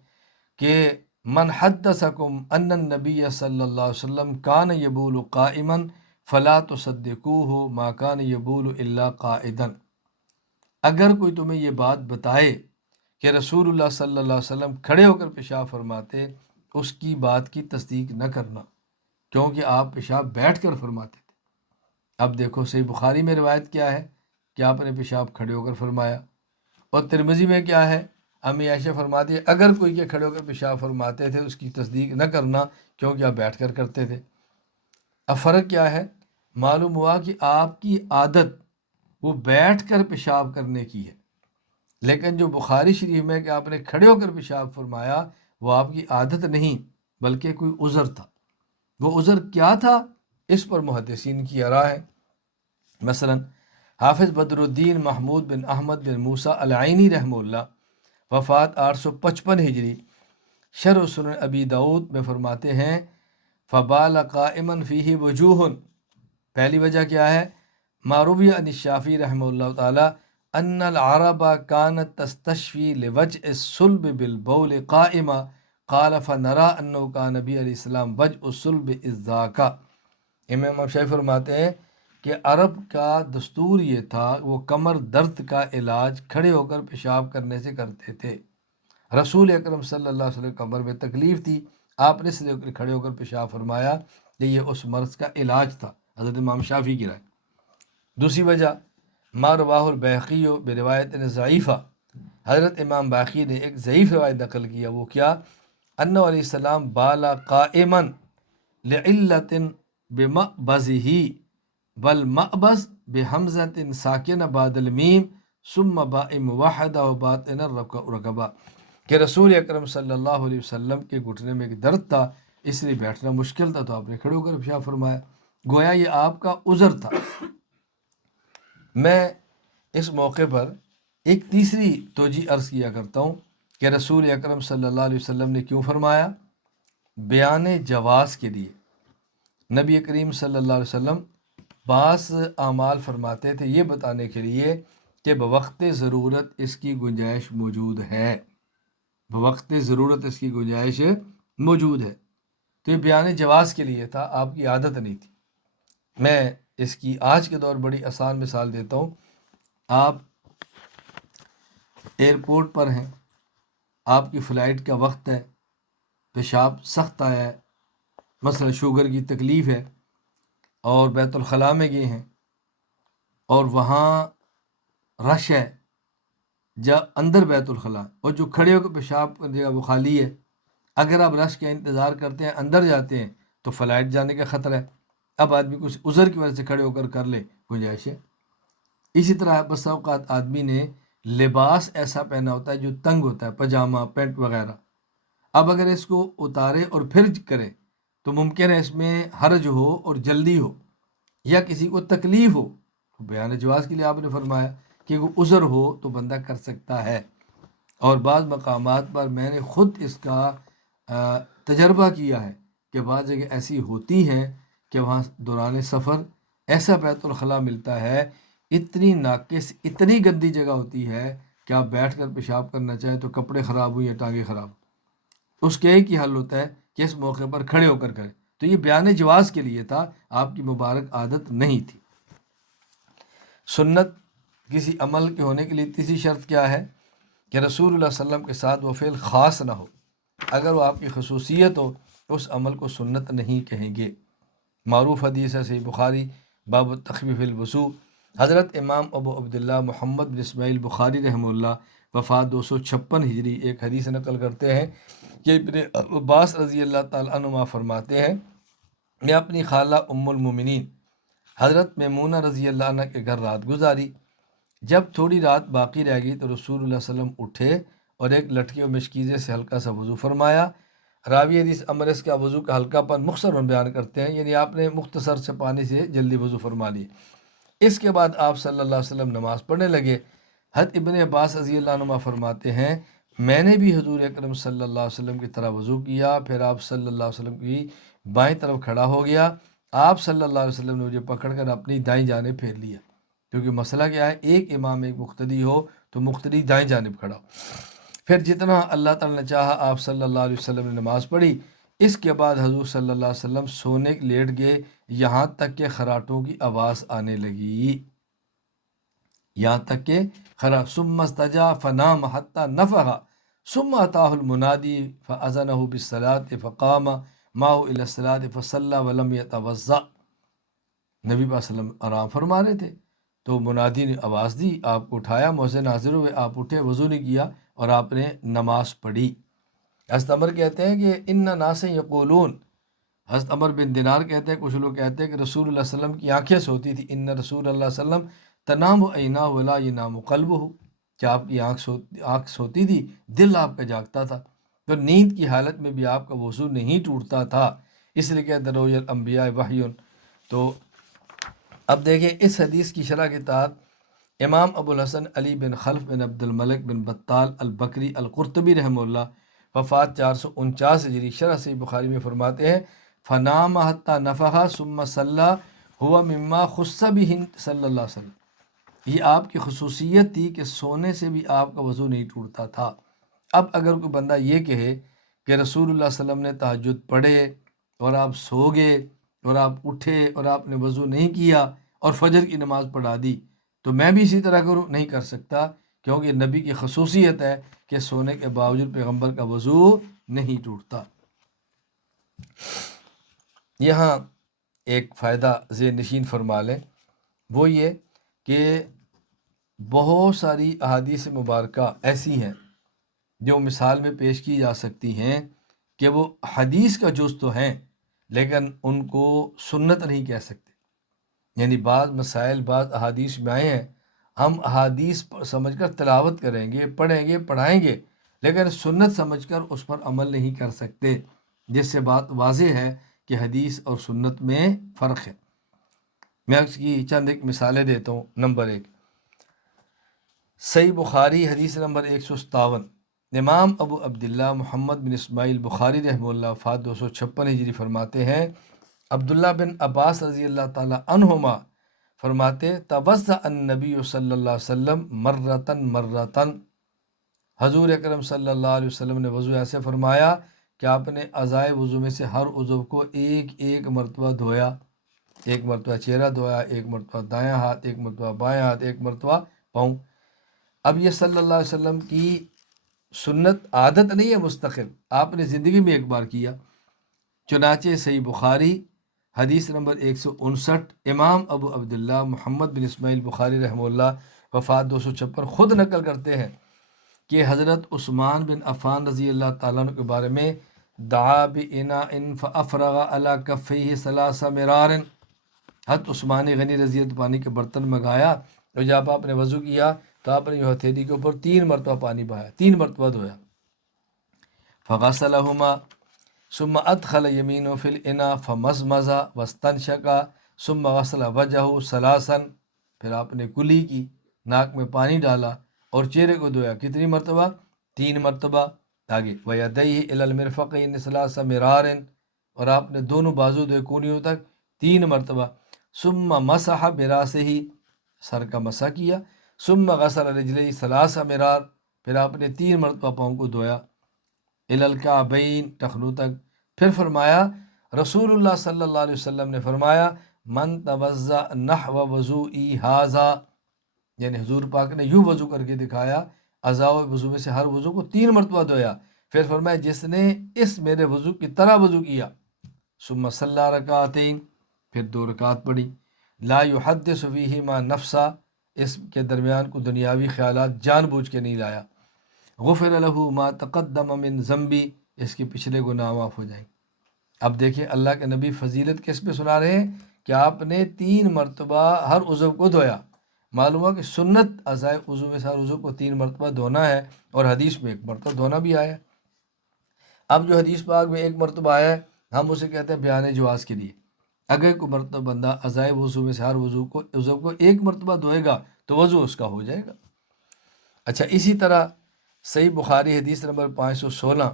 کہ من حدثکم ان النبی صلی اللہ علیہ وسلم کان یبول قائما فلا تصدقوہ ما کان یبول الا قائدا، اگر کوئی تمہیں یہ بات بتائے کہ رسول اللہ صلی اللہ علیہ وسلم کھڑے ہو کر پیشاب فرماتے، اس کی بات کی تصدیق نہ کرنا، کیونکہ آپ پیشاب بیٹھ کر فرماتے تھے۔ اب دیکھو صحیح بخاری میں روایت کیا ہے کہ آپ نے پیشاب کھڑے ہو کر فرمایا۔ اور ترمذی میں کیا ہے، امی عائشہ فرماتی ہے اگر کوئی یہ کھڑے ہو کر پیشاب فرماتے تھے اس کی تصدیق نہ کرنا، کیونکہ آپ بیٹھ کر کرتے تھے۔ اب فرق کیا ہے؟ معلوم ہوا کہ آپ کی عادت وہ بیٹھ کر پیشاب کرنے کی ہے، لیکن جو بخاری شریف میں کہ آپ نے کھڑے ہو کر پیشاب فرمایا وہ آپ کی عادت نہیں بلکہ کوئی عذر تھا۔ وہ عذر کیا تھا اس پر محدثین کی آراء ہے۔ مثلا حافظ بدر الدین محمود بن احمد بن موسیٰ العینی رحمہ اللہ، وفات 855 ہجری، شرح سنن ابی داود میں فرماتے ہیں فبال قائما فیہ وجوہ، پہلی وجہ کیا ہے؟ معروی عن الشافعی رحمہ اللہ تعالی ان العرب كانت تستشفی لوجع الصلب بالبول قائما قال فنرى انه كان نبی علیہ السلام وجع الصلب اذ ذاک۔ امام شافعی فرماتے ہیں کہ عرب کا دستور یہ تھا وہ کمر درد کا علاج کھڑے ہو کر پیشاب کرنے سے کرتے تھے۔ رسول اکرم صلی اللہ علیہ وسلم کمر میں تکلیف تھی، آپ نے اس لیے کھڑے ہو کر پیشاب فرمایا کہ یہ اس مرض کا علاج تھا، حضرت امام شافعی کی رائے۔ دوسری وجہ ما رواہ البیہقی بروایت ضعیفہ، حضرت امام باقی نے ایک ضعیف روایت نقل کیا، وہ کیا؟ انہ علیہ السلام بالا قائما لعلت بمأبزہ بل مأبز بحمزۃ ساکن بعد المیم ثم باء موحدہ و باطن الرکبہ، کہ رسول اکرم صلی اللہ علیہ وسلم کے گھٹنے میں ایک درد تھا، اس لیے بیٹھنا مشکل تھا تو آپ نے کھڑے ہو کر پیشاب فرمایا، گویا یہ آپ کا عذر تھا۔ میں اس موقع پر ایک تیسری توجیہ عرض کیا کرتا ہوں کہ رسول اکرم صلی اللہ علیہ وسلم نے کیوں فرمایا؟ بیان جواز کے لیے۔ نبی کریم صلی اللہ علیہ وسلم بعض اعمال فرماتے تھے یہ بتانے کے لیے کہ بوقت ضرورت اس کی گنجائش موجود ہے، بوقت ضرورت اس کی گنجائش موجود ہے، تو یہ بیان جواز کے لیے تھا، آپ کی عادت نہیں تھی۔ میں اس کی آج کے دور بڑی آسان مثال دیتا ہوں۔ آپ ایئرپورٹ پر ہیں، آپ کی فلائٹ کا وقت ہے، پیشاب سخت آیا ہے، مثلا شوگر کی تکلیف ہے، اور بیت الخلاء میں گئے ہیں اور وہاں رش ہے اندر بیت الخلاء، اور جو کھڑے ہو کے پیشاب کرنے جگہ وہ خالی ہے۔ اگر آپ رش کا انتظار کرتے ہیں اندر جاتے ہیں تو فلائٹ جانے کا خطرہ ہے، اب آدمی کچھ عذر کی وجہ سے کھڑے ہو کر کر لے، گنجائش ہے۔ اسی طرح بس اوقات آدمی نے لباس ایسا پہنا ہوتا ہے جو تنگ ہوتا ہے، پاجامہ پینٹ وغیرہ، اب اگر اس کو اتارے اور پھر کرے تو ممکن ہے اس میں حرج ہو اور جلدی ہو یا کسی کو تکلیف ہو، تو بیان جواز کے لیے آپ نے فرمایا کہ وہ عذر ہو تو بندہ کر سکتا ہے۔ اور بعض مقامات پر میں نے خود اس کا تجربہ کیا ہے کہ بعض جگہ ایسی ہوتی ہیں کہ وہاں دوران سفر ایسا بیت الخلاء ملتا ہے، اتنی ناقص اتنی گندی جگہ ہوتی ہے کہ آپ بیٹھ کر پیشاب کرنا چاہیں تو کپڑے خراب ہو یا ٹانگیں خراب ہو، اس کے ایک ہی حل ہوتا ہے کہ اس موقع پر کھڑے ہو کر کریں۔ تو یہ بیان جواز کے لیے تھا، آپ کی مبارک عادت نہیں تھی۔ سنت کسی عمل کے ہونے کے لیے تیسری شرط کیا ہے؟ کہ رسول اللہ صلی اللہ علیہ وسلم کے ساتھ وہ فعل خاص نہ ہو، اگر وہ آپ کی خصوصیت ہو اس عمل کو سنت نہیں کہیں گے۔ معروف حدیث ہے، صحیح بخاری باب تخفیف الوضوء، حضرت امام ابو عبداللہ محمد بن اسماعیل بخاری رحمہ اللہ، وفات 256 ہجری، ایک حدیث نقل کرتے ہیں کہ ابن عباس رضی اللہ تعالیٰ عنہما فرماتے ہیں میں اپنی خالہ ام المومنین حضرت میمونہ رضی اللہ عنہ کے گھر رات گزاری، جب تھوڑی رات باقی رہ گئی تو رسول اللہ صلی اللہ علیہ وسلم اٹھے اور ایک لٹکے و مشکیزے سے ہلکا سا وضو فرمایا۔ راوی حدیث امرس کا وضو کا ہلکا پن مختصر بیان کرتے ہیں، یعنی آپ نے مختصر سے پانی سے جلدی وضو فرما لی۔ اس کے بعد آپ صلی اللہ علیہ وسلم نماز پڑھنے لگے۔ حضرت ابن عباس رضی اللہ عنہ فرماتے ہیں میں نے بھی حضور اکرم صلی اللہ علیہ وسلم کی طرح وضو کیا، پھر آپ صلی اللہ علیہ وسلم کی بائیں طرف کھڑا ہو گیا، آپ صلی اللہ علیہ وسلم نے مجھے پکڑ کر اپنی دائیں جانب پھیر لیا، کیونکہ مسئلہ کیا ہے، ایک امام ایک مقتدی ہو تو مقتدی دائیں جانب کھڑا ہو۔ پھر جتنا اللہ تعالیٰ نے چاہا آپ صلی اللہ علیہ وسلم نے نماز پڑھی۔ اس کے بعد حضور صلی اللہ علیہ وسلم سونے لیٹ گئے، یہاں تک کہ خراٹوں کی آواز آنے لگی، یہاں تک کہ ثم استجا فنام حتی نفخ ثم اتاہ المنادی فاذنہ بالصلاۃ فقام معه الی الصلاۃ فصلی ولم یتوضأ۔ نبی صلی اللہ علیہ وسلم آرام فرما رہے تھے، تو منادی نے آواز دی، آپ کو اٹھایا، مؤذن حاضر ہوئے، آپ اٹھے، وضو نہیں کیا اور آپ نے نماز پڑھی۔ حضرت عمر کہتے ہیں کہ ان ناس یقولون، حضرت عمر بن دینار کہتے ہیں کچھ لوگ کہتے ہیں کہ رسول اللہ صلی اللہ علیہ وسلم کی آنکھیں سوتی تھی، ان رسول اللہ صلی اللہ علیہ وسلم تنام عینا ولا ینام قلبہ، کہ آپ کی آنکھ سوتی تھی، دل آپ کا جاگتا تھا، تو نیند کی حالت میں بھی آپ کا وضو نہیں ٹوٹتا تھا، اس لیے کہ دروی الانبیاء وحی۔ تو اب دیکھیں اس حدیث کی شرح کے تحت امام ابو الحسن علی بن خلف بن عبد الملک بن بطال البکری القرطبی رحمہ اللہ، وفات 449 ہجری، شرح صحیح بخاری میں فرماتے ہیں فنام حتی نفخ ثم صلی ہوا مما خص بہ صلی اللہ علیہ وسلم، یہ آپ کی خصوصیت تھی کہ سونے سے بھی آپ کا وضو نہیں ٹوٹتا تھا۔ اب اگر کوئی بندہ یہ کہے کہ رسول اللہ صلی اللہ علیہ وسلم نے تہجد پڑھے اور آپ سو گئے اور آپ اٹھے اور آپ نے وضو نہیں کیا اور فجر کی نماز پڑھا دی تو میں بھی اسی طرح کروں، نہیں کر سکتا، کیونکہ نبی کی خصوصیت ہے کہ سونے کے باوجود پیغمبر کا وضو نہیں ٹوٹتا۔ یہاں ایک فائدہ ذہن نشین فرما لیں، وہ یہ کہ بہت ساری احادیث مبارکہ ایسی ہیں جو مثال میں پیش کی جا سکتی ہیں کہ وہ حدیث کا جز تو ہیں لیکن ان کو سنت نہیں کہہ سکتے، یعنی بعض مسائل بعض احادیث میں آئے ہیں، ہم احادیث سمجھ کر تلاوت کریں گے، پڑھیں گے، پڑھائیں گے، لیکن سنت سمجھ کر اس پر عمل نہیں کر سکتے، جس سے بات واضح ہے کہ حدیث اور سنت میں فرق ہے۔ میں اس کی چند ایک مثالیں دیتا ہوں۔ نمبر 1، صحیح بخاری حدیث نمبر 157، امام ابو عبداللہ محمد بن اسماعیل بخاری رحمہ اللہ، وفات 256 ہجری، فرماتے ہیں عبداللہ بن عباس رضی اللہ تعالی عنہما فرماتے توضأ النبی صلی اللہ علیہ وسلم مرتن مرتن، حضور اکرم صلی اللہ علیہ وسلم نے وضو ایسے فرمایا کہ آپ نے اعضائے وضو میں سے ہر عضو کو ایک ایک مرتبہ دھویا، ایک مرتبہ چہرہ دھویا، ایک مرتبہ دایاں ہاتھ، ایک مرتبہ بایاں ہاتھ، ایک مرتبہ پاؤں۔ اب یہ صلی اللہ علیہ وسلم کی سنت عادت نہیں ہے مستقل، آپ نے زندگی میں ایک بار کیا، چنانچہ صحیح بخاری حدیث نمبر 159، امام ابو عبداللہ محمد بن اسماعیل بخاری رحمہ اللہ، وفات 256، خود نقل کرتے ہیں کہ حضرت عثمان بن عفان رضی اللہ تعالیٰ عنہ کے بارے میں دعا بإناء فأفرغ علی کفیہ ثلاث مرار، حضرت عثمان غنی رضی اللہ پانی کے برتن منگایا اور جب آپ نے وضو کیا تو آپ نے ہتھیلی کے اوپر 3 مرتبہ پانی بہایا، 3 مرتبہ دھویا، فغسلہما ثم ادخل یمینہ فی الاناء فمزمز واستنشق ثم غسل وجہہ ثلاثا، پھر آپ نے کلی کی، ناک میں پانی ڈالا اور چہرے کو دھویا، کتنی مرتبہ؟ 3 مرتبہ۔ آگے ویدیہ الی المرفقین ثلاث مرار، اور آپ نے دونوں بازو دھوئے کونیوں تک 3 مرتبہ، ثم مسح براسہ، سر کا مسح کیا، ثم غسل رجلیہ ثلاث مرار، پھر آپ نے 3 مرتبہ پاؤں کو دھویا، الی الکعبین، ٹخنوں تک، پھر فرمایا رسول اللہ صلی اللہ علیہ وسلم نے فرمایا من توضأ نحو وضوئی ھذا، یعنی حضور پاک نے یوں وضو کر کے دکھایا، اعضاء وضو میں سے ہر وضو کو 3 مرتبہ دھویا، پھر فرمایا جس نے اس میرے وضو کی طرح وضو کیا، ثم صلی رکعتین، پھر 2 رکعت پڑھی، لا یحدث فیہما نفسا، اس کے درمیان کو دنیاوی خیالات جان بوجھ کے نہیں لایا، غفر لہ ما تقدم من ذنبی، اس کے پچھلے گناہ معاف ہو جائیں۔ اب دیکھیں اللہ کے نبی فضیلت کس پہ سنا رہے ہیں کہ آپ نے 3 مرتبہ ہر عضو کو دھویا، معلوم ہوا کہ سنت اعضائے عضو میں سے ہر عضو کو 3 مرتبہ دھونا ہے، اور حدیث میں 1 مرتبہ دھونا بھی آیا ہے۔ اب جو حدیث پاک میں 1 مرتبہ آیا ہے ہم اسے کہتے ہیں بیان جواز کے لیے، اگر کوئی مرتبہ بندہ اعضائے وضو میں سے ہر عضو کو 1 مرتبہ دھوئے گا تو وضو اس کا ہو جائے گا۔ اچھا، اسی طرح صحیح بخاری حدیث نمبر 516،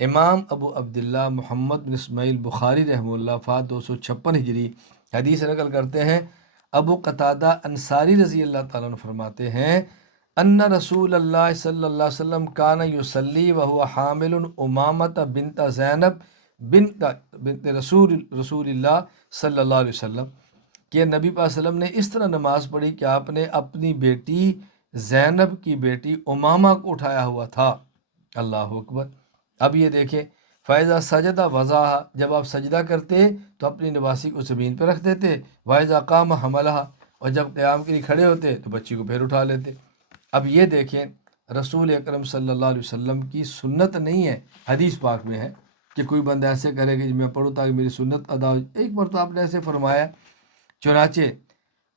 امام ابو عبداللہ محمد بن اسماعیل بخاری رحمہ اللہ، وفات 256 ہجری، حدیث نقل کرتے ہیں ابو قتادہ انصاری رضی اللہ تعالیٰ عنہ فرماتے ہیں ان رسول اللہ صلی اللہ علیہ وسلم کان یصلی وهو حامل امامۃ بنت زینب بنت رسول اللہ صلی اللہ علیہ وسلم، کہ نبی پاک صلی اللہ علیہ وسلم نے اس طرح نماز پڑھی کہ آپ نے اپنی بیٹی زینب کی بیٹی امامہ کو اٹھایا ہوا تھا۔ اللہ اکبر۔ اب یہ دیکھیں فائزہ سجدہ وضاحہ، جب آپ سجدہ کرتے تو اپنی نواسی کو زمین پہ رکھ دیتے، وائزہ قام حملہ، اور جب قیام کے لیے کھڑے ہوتے تو بچی کو پھر اٹھا لیتے۔ اب یہ دیکھیں رسول اکرم صلی اللہ علیہ وسلم کی سنت نہیں ہے، حدیث پاک میں ہے کہ کوئی بندہ ایسے کرے کہ میں پڑھوں تاکہ میری سنت ادا ہو۔ ایک مرتبہ آپ نے ایسے فرمایا۔ چنانچہ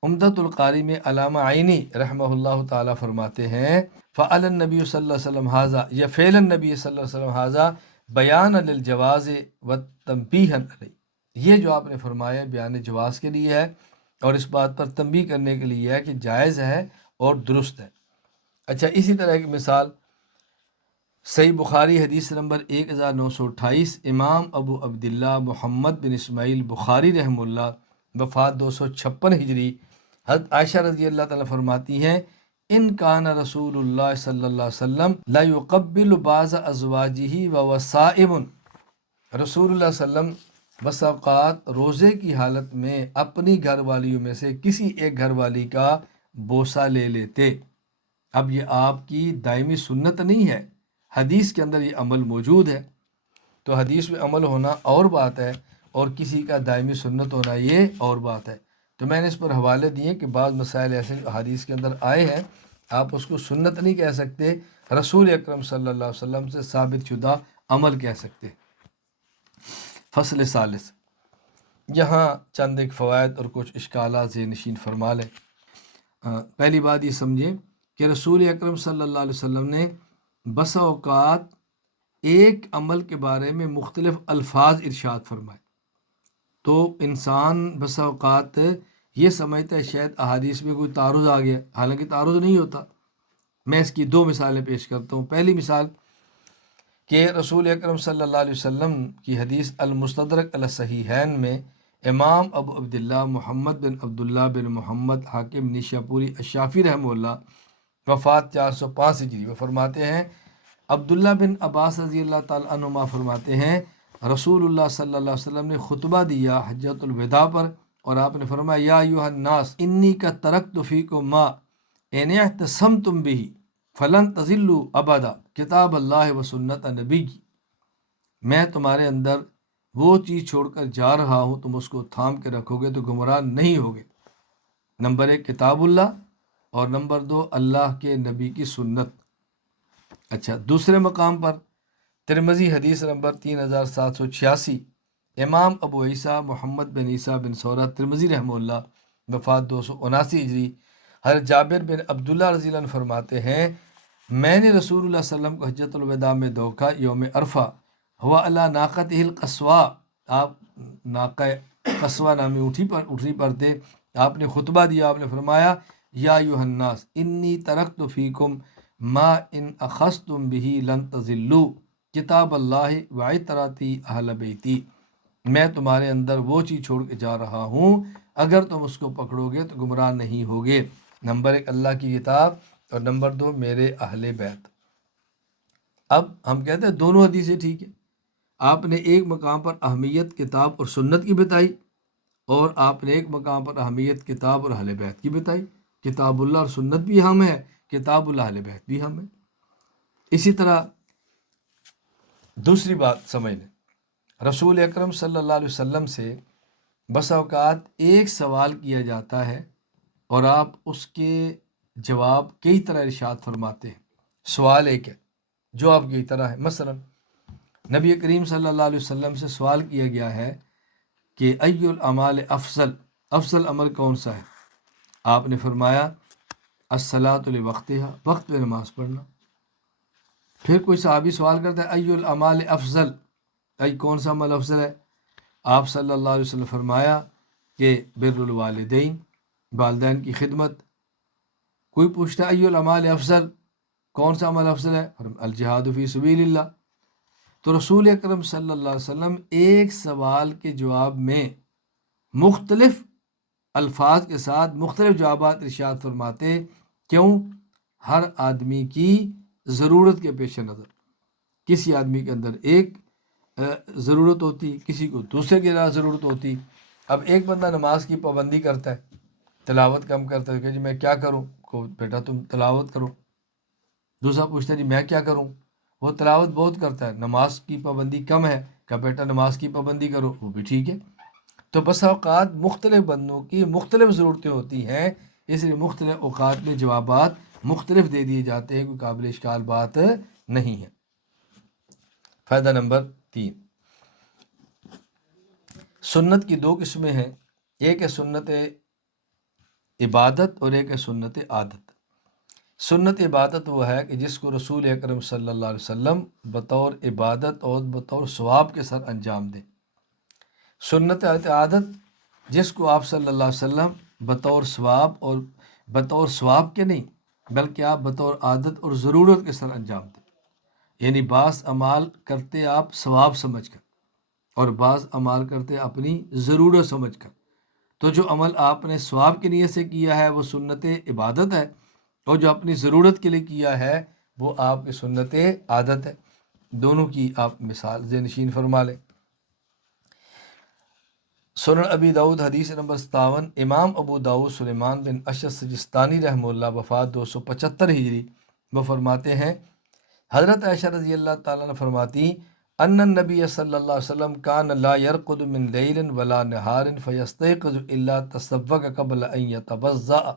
عمدۃ القاری میں علامہ عینی رحمہ اللہ تعالیٰ فرماتے ہیں فعل النبی صلی اللہ علیہ وسلم حاضہ یا فعل النبی صلی اللہ علیہ وسلم حاضہ بیان للجواز و تنبیہ علیہ، یہ جو آپ نے فرمایا بیان جواز کے لیے ہے اور اس بات پر تنبیہ کرنے کے لیے ہے کہ جائز ہے اور درست ہے۔ اچھا، اسی طرح کی مثال صحیح بخاری حدیث نمبر 1928، امام ابو عبداللہ محمد بن اسماعیل بخاری رحمہ اللہ، وفات 256 ہجری، حضرت عائشہ رضی اللہ تعالیٰ فرماتی ہیں ان کان رسول اللہ صلی اللہ علیہ وسلم لا یقبل بعض ازواجہ وهو صائم، رسول اللہ صلی اللہ علیہ وسلم بس اوقات روزے کی حالت میں اپنی گھر والیوں میں سے کسی ایک گھر والی کا بوسہ لے لیتے۔ اب یہ آپ کی دائمی سنت نہیں ہے، حدیث کے اندر یہ عمل موجود ہے، تو حدیث میں عمل ہونا اور بات ہے اور کسی کا دائمی سنت ہونا یہ اور بات ہے۔ تو میں نے اس پر حوالے دیے کہ بعض مسائل ایسے حدیث کے اندر آئے ہیں، آپ اس کو سنت نہیں کہہ سکتے، رسول اکرم صلی اللہ علیہ وسلم سے ثابت شدہ عمل کہہ سکتے۔ فصل ثالث، یہاں چند ایک فوائد اور کچھ اشکالات ذہن نشین فرما لیں۔ پہلی بات یہ سمجھیں کہ رسول اکرم صلی اللہ علیہ وسلم نے بسا اوقات ایک عمل کے بارے میں مختلف الفاظ ارشاد فرمائے، تو انسان بسا اوقات یہ سمجھتا ہے شاید احادیث میں کوئی تعارض آ گیا، حالانکہ تعارض نہیں ہوتا۔ میں اس کی 2 مثالیں پیش کرتا ہوں۔ پہلی مثال کہ رسول اکرم صلی اللہ علیہ وسلم کی حدیث المستدرک علی الصحیحین میں امام ابو عبداللہ محمد بن عبداللہ بن محمد حاکم نیشاپوری الشافعی رحمہ اللہ، وفات 405 ہجری، وہ فرماتے ہیں عبداللہ بن عباس رضی اللہ تعالیٰ عنہما فرماتے ہیں رسول اللہ صلی اللہ علیہ وسلم نے خطبہ دیا حجۃ الوداع پر، اور آپ نے فرمایا یا ایھا الناس انی قد ترکت فیکم ما ان اعتصمتم بہ فلن تضلوا ابدا کتاب اللہ و سنت نبی، میں تمہارے اندر وہ چیز چھوڑ کر جا رہا ہوں، تم اس کو تھام کے رکھو گے تو گمراہ نہیں ہوگے۔ نمبر 1 کتاب اللہ، اور نمبر 2 اللہ کے نبی کی سنت۔ اچھا، دوسرے مقام پر ترمذی حدیث نمبر 3786، امام ابو عیسیٰ محمد بن عیسیٰ بن سورہ ترمذی رحمہ اللہ، وفات 279 ہجری، حضرت جابر بن عبداللہ رضی اللہ عنہ فرماتے ہیں میں نے رسول اللہ صلی اللہ علیہ وسلم کو حجۃ الوداع میں دیکھا یوم عرفہ، ہوا علی ناقتہ القصواء، آپ ناقہ قصوہ نامی اونٹنی پر تھے، آپ نے خطبہ دیا، آپ نے فرمایا یا ایھا الناس انی ترکت فیکم ما ان اخذتم بہ لن تضلوا کتاب اللہ و عطرتی اہل بیتی، میں تمہارے اندر وہ چیز چھوڑ کے جا رہا ہوں، اگر تم اس کو پکڑو گے تو گمراہ نہیں ہوگے۔ نمبر 1 اللہ کی کتاب، اور نمبر 2 میرے اہل بیت۔ اب ہم کہتے ہیں دونوں حدیثیں ٹھیک ہیں، آپ نے ایک مقام پر اہمیت کتاب اور سنت کی بتائی، اور آپ نے ایک مقام پر اہمیت کتاب اور اہل بیت کی بتائی، کتاب اللہ اور سنت بھی اہم ہے، کتاب اللہ اہل بیت بھی اہم ہے۔ اسی طرح دوسری بات سمجھ لیں، رسول اکرم صلی اللہ علیہ وسلم سے بس اوقات ایک سوال کیا جاتا ہے اور آپ اس کے جواب کئی طرح ارشاد فرماتے ہیں۔ سوال ایک ہے، جواب کئی طرح ہے۔ مثلا نبی کریم صلی اللہ علیہ وسلم سے سوال کیا گیا ہے کہ ای الاعمال افضل عمل کون سا ہے؟ آپ نے فرمایا الصلاۃ لوقتہا، وقت پہ نماز پڑھنا۔ پھر کوئی صحابی سوال کرتا ہے ای الاعمال افضل، کون سا عمل افضل ہے؟ آپ صلی اللہ علیہ وسلم فرمایا کہ بر الوالدین، والدین کی خدمت۔ کوئی پوچھتا ہے ای الاعمال افضل، کون سا عمل افضل ہے؟ الجہاد فی سبیل اللہ۔ تو رسول اکرم صلی اللہ علیہ وسلم ایک سوال کے جواب میں مختلف الفاظ کے ساتھ مختلف جوابات ارشاد فرماتے، کیوں؟ ہر آدمی کی ضرورت کے پیش نظر، کسی آدمی کے اندر ایک ضرورت ہوتی، کسی کو دوسرے کی ضرورت ہوتی۔ اب ایک بندہ نماز کی پابندی کرتا ہے، تلاوت کم کرتا ہے کہ جی میں کیا کروں، کو بیٹا تم تلاوت کرو۔ دوسرا پوچھتا ہے جی میں کیا کروں، وہ تلاوت بہت کرتا ہے، نماز کی پابندی کم ہے، کہ بیٹا نماز کی پابندی کرو، وہ بھی ٹھیک ہے۔ تو بس اوقات مختلف بندوں کی مختلف ضرورتیں ہوتی ہیں، اس لیے مختلف اوقات میں جوابات مختلف دے دیے جاتے ہیں، کوئی قابل اشکال بات نہیں ہے۔ فائدہ نمبر 3، سنت کی 2 قسمیں ہیں، ایک ہے سنت عبادت اور ایک ہے سنت عادت۔ سنت عبادت وہ ہے کہ جس کو رسول اکرم صلی اللہ علیہ وسلم بطور عبادت اور بطور ثواب کے ساتھ انجام دیں۔ سنت عادت جس کو آپ صلی اللہ علیہ وسلم بطور ثواب اور بطور ثواب کے نہیں بلکہ آپ بطور عادت اور ضرورت کے ساتھ انجام دیں، یعنی بعض اعمال کرتے آپ ثواب سمجھ کر اور بعض اعمال کرتے اپنی ضرورت سمجھ کر۔ تو جو عمل آپ نے ثواب کی نیت سے کیا ہے وہ سنت عبادت ہے، اور جو اپنی ضرورت کے لیے کیا ہے وہ آپ کی سنت عادت ہے۔ دونوں کی آپ مثال ذہن نشین فرما لیں۔ سنن ابی داؤد حدیث نمبر 57، امام ابو داؤد سلیمان بن اشعث سجستانی رحمہ اللہ وفات 275 ہجری، وہ فرماتے ہیں حضرت عائشہ رضی اللہ تعالیٰ نے فرماتی ان النبی صلی اللہ علیہ وسلم کان لا یرقد من لیل ولا نہار فیستیقظ الا تصوق قبل ان یتوضأ۔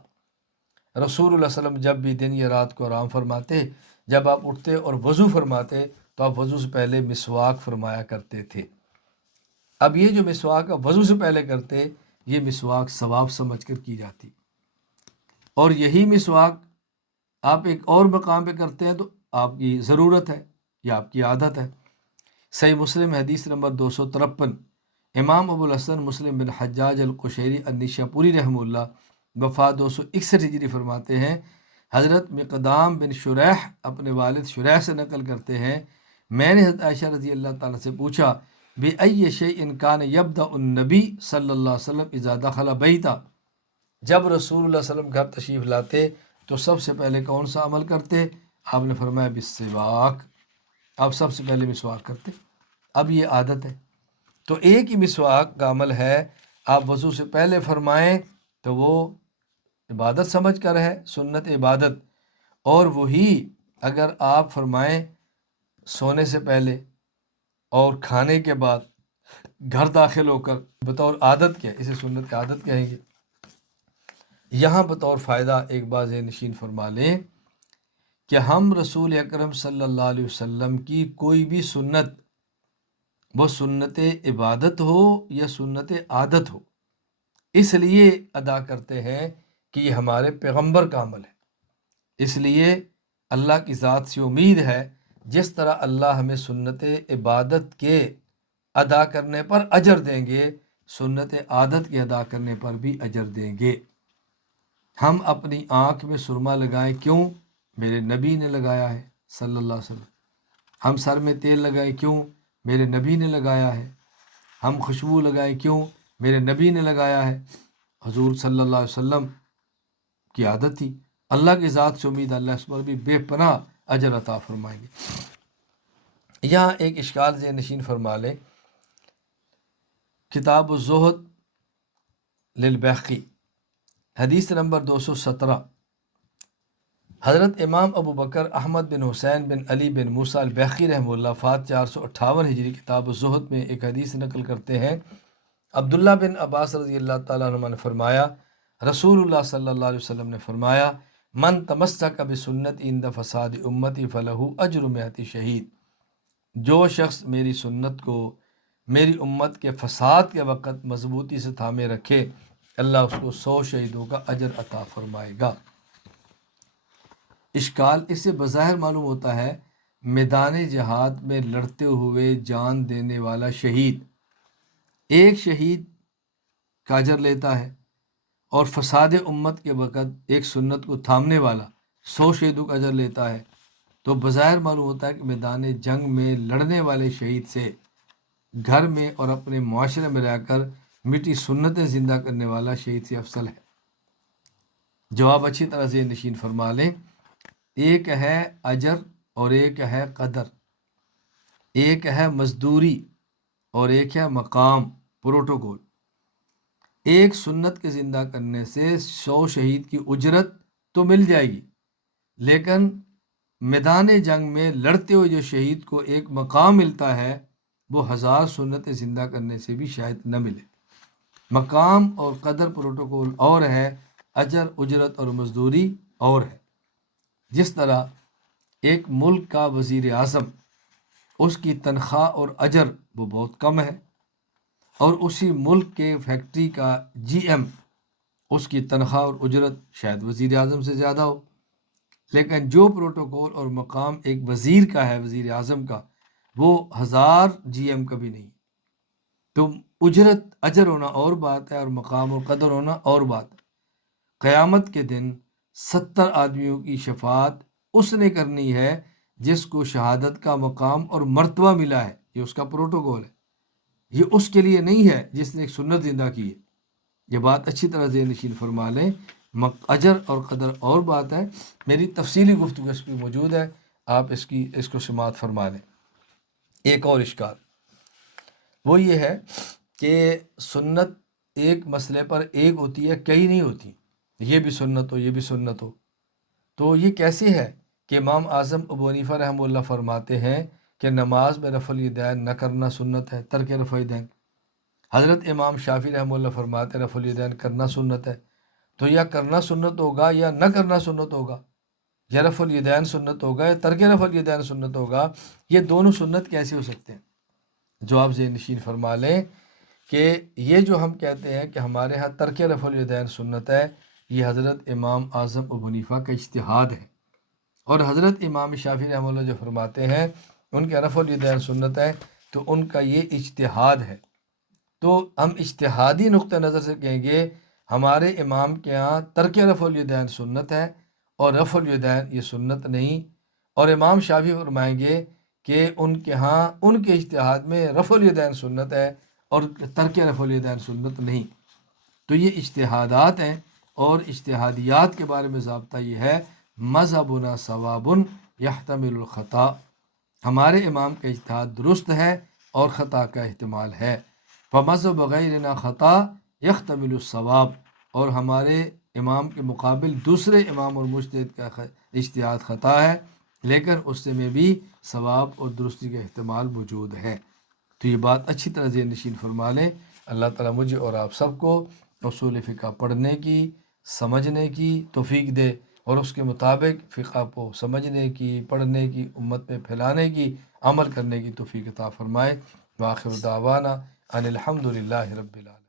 رسول اللہ صلی اللہ علیہ وسلم جب بھی دن یا رات کو آرام فرماتے، جب آپ اٹھتے اور وضو فرماتے تو آپ وضو سے پہلے مسواک فرمایا کرتے تھے۔ اب یہ جو مسواک وضو سے پہلے کرتے، یہ مسواک ثواب سمجھ کر کی جاتی، اور یہی مسواک آپ ایک اور مقام پہ کرتے ہیں تو آپ کی ضرورت ہے یا آپ کی عادت ہے۔ صحیح مسلم حدیث نمبر 253، امام ابو الحسن مسلم بن حجاج القشیری النشاپوری رحمہ اللہ وفات 261 ہجری فرماتے ہیں حضرت مقدام بن شریح اپنے والد شریح سے نقل کرتے ہیں میں نے حضرت عائشہ رضی اللہ تعالیٰ سے پوچھا بِأَيِّ شَيْءٍ كَانَ يَبْدَأُ النَّبِي صلی اللہ علیہ وسلم اذا دخل بیتا، جب رسول اللہ علیہ وسلم گھر تشریف لاتے تو سب سے پہلے کون سا عمل کرتے؟ آپ نے فرمایا بالسواک، آپ سب سے پہلے مسواک کرتے۔ اب یہ عادت ہے، تو ایک ہی مسواک کا عمل ہے، آپ وضو سے پہلے فرمائیں تو وہ عبادت سمجھ کر ہے، سنت عبادت، اور وہی اگر آپ فرمائیں سونے سے پہلے اور کھانے کے بعد گھر داخل ہو کر بطور عادت کیا، اسے سنت کی عادت کہیں گے۔ یہاں بطور فائدہ ایک بات ذہن نشین فرما لیں کہ ہم رسول اکرم صلی اللہ علیہ وسلم کی کوئی بھی سنت، وہ سنت عبادت ہو یا سنت عادت ہو، اس لیے ادا کرتے ہیں کہ یہ ہمارے پیغمبر کا عمل ہے۔ اس لیے اللہ کی ذات سے امید ہے جس طرح اللہ ہمیں سنت عبادت کے ادا کرنے پر اجر دیں گے، سنت عادت کے ادا کرنے پر بھی اجر دیں گے۔ ہم اپنی آنکھ میں سرما لگائیں کیوں؟ میرے نبی نے لگایا ہے صلی اللہ علیہ وسلم۔ ہم سر میں تیل لگائیں کیوں؟ میرے نبی نے لگایا ہے۔ ہم خوشبو لگائیں کیوں؟ میرے نبی نے لگایا ہے۔ حضور صلی اللہ علیہ وسلم کی عادت تھی۔ اللہ کی ذات سے امید اللہ اس پر بھی بے پناہ اجر عطا فرمائیں گے۔ یہاں ایک اشکال ذہن نشین فرما لیں، کتاب الزہد للبیہقی حدیث نمبر 217، حضرت امام ابو بکر احمد بن حسین بن علی بن موسیٰ البیہقی رحمہ اللہ وفات 458 ہجری کتاب الزہد میں ایک حدیث نقل کرتے ہیں عبداللہ بن عباس رضی اللہ تعالیٰ عنہ نے فرمایا رسول اللہ صلی اللہ علیہ وسلم نے فرمایا من تمسک بسنتی عند فساد امتی فلہ اجر 100 شہید، جو شخص میری سنت کو میری امت کے فساد کے وقت مضبوطی سے تھامے رکھے، اللہ اس کو 100 شہیدوں کا اجر عطا فرمائے گا۔ اشکال اس سے بظاہر معلوم ہوتا ہے میدان جہاد میں لڑتے ہوئے جان دینے والا شہید ایک شہید کا اجر لیتا ہے، اور فساد امت کے وقت ایک سنت کو تھامنے والا 100 شہیدوں کا اجر لیتا ہے، تو بظاہر معلوم ہوتا ہے کہ میدان جنگ میں لڑنے والے شہید سے گھر میں اور اپنے معاشرے میں رہ کر میٹھی سنتیں زندہ کرنے والا شہید سے افضل ہے۔ جواب اچھی طرح سے نشین فرما لیں، ایک ہے اجر اور ایک ہے قدر، ایک ہے مزدوری اور ایک ہے مقام پروٹوکول۔ ایک سنت کے زندہ کرنے سے 100 شہید کی اجرت تو مل جائے گی، لیکن میدان جنگ میں لڑتے ہوئے جو شہید کو ایک مقام ملتا ہے وہ 1000 سنتیں زندہ کرنے سے بھی شاید نہ ملے۔ مقام اور قدر پروٹوکول اور ہے، اجر اجرت اور مزدوری اور ہے۔ جس طرح ایک ملک کا وزیر اعظم، اس کی تنخواہ اور اجر وہ بہت کم ہے، اور اسی ملک کے فیکٹری کا جی ایم، اس کی تنخواہ اور اجرت شاید وزیر اعظم سے زیادہ ہو، لیکن جو پروٹوکول اور مقام ایک وزیر کا ہے، وزیر اعظم کا، وہ 1000 جی ایم کا بھی نہیں۔ تو اجرت اجر ہونا اور بات ہے، اور مقام اور قدر ہونا اور بات ہے۔ قیامت کے دن 70 آدمیوں کی شفاعت اس نے کرنی ہے جس کو شہادت کا مقام اور مرتبہ ملا ہے، یہ اس کا پروٹوکول ہے۔ یہ اس کے لیے نہیں ہے جس نے ایک سنت زندہ کی ہے۔ یہ بات اچھی طرح ذہن نشین فرما لیں، اجر اور قدر اور بات ہے۔ میری تفصیلی گفتگو اس پہ موجود ہے، آپ اس کو سماعت فرما لیں۔ ایک اور اشکال وہ یہ ہے کہ سنت ایک مسئلے پر ایک ہوتی ہے، کئی نہیں ہوتی، یہ بھی سنت ہو، یہ بھی سنت ہو۔ تو یہ کیسے ہے کہ امام اعظم ابو حنیفہ رحمہ اللہ فرماتے ہیں کہ نماز میں رفع الیدین نہ کرنا سنت ہے، ترک رفع الیدین۔ حضرت امام شافعی رحمہ اللہ فرماتے ہیں رفع الیدین کرنا سنت ہے۔ تو یا کرنا سنت ہوگا یا نہ کرنا سنت ہوگا، یا رفع الیدین سنت ہوگا یا ترک رفع الیدین سنت ہوگا۔ یہ دونوں سنت کیسے ہو سکتے ہیں؟ جواب ذہن نشین فرما لیں کہ یہ جو ہم کہتے ہیں کہ ہمارے ہاں ترک رفع الیدین سنت ہے، یہ حضرت امام اعظم ابو حنیفہ کا اجتہاد ہے، اور حضرت امام شافعی رحمہ اللہ جو فرماتے ہیں ان کے رفع الیدین سنت ہے، تو ان کا یہ اجتہاد ہے۔ تو ہم اجتہادی نقطہ نظر سے کہیں گے ہمارے امام کے ہاں ترک رفع الیدین سنت ہے اور رفع الیدین یہ سنت نہیں، اور امام شافعی فرمائیں گے کہ ان کے ہاں ان کے اجتہاد میں رفع الیدین سنت ہے اور ترک رفع الیدین سنت نہیں۔ تو یہ اجتہادات ہیں، اور اجتہادیات کے بارے میں ضابطہ یہ ہے مذہبنا ثواب یحتمل الخطا، ہمارے امام کا اجتہاد درست ہے اور خطا کا احتمال ہے۔ فمذہب غیرنا خطا یحتمل الصواب، اور ہمارے امام کے مقابل دوسرے امام اور مجتہد کا اجتہاد خطا ہے، لیکن اس میں بھی ثواب اور درستی کا احتمال موجود ہے۔ تو یہ بات اچھی طرح ذہن نشین فرما لیں۔ اللہ تعالیٰ مجھے اور آپ سب کو اصول فقہ پڑھنے کی، سمجھنے کی توفیق دے، اور اس کے مطابق فقہ کو سمجھنے کی، پڑھنے کی، امت میں پھیلانے کی، عمل کرنے کی توفیق عطا فرمائے۔ وآخر دعوانا ان الحمد للہ رب العالمین۔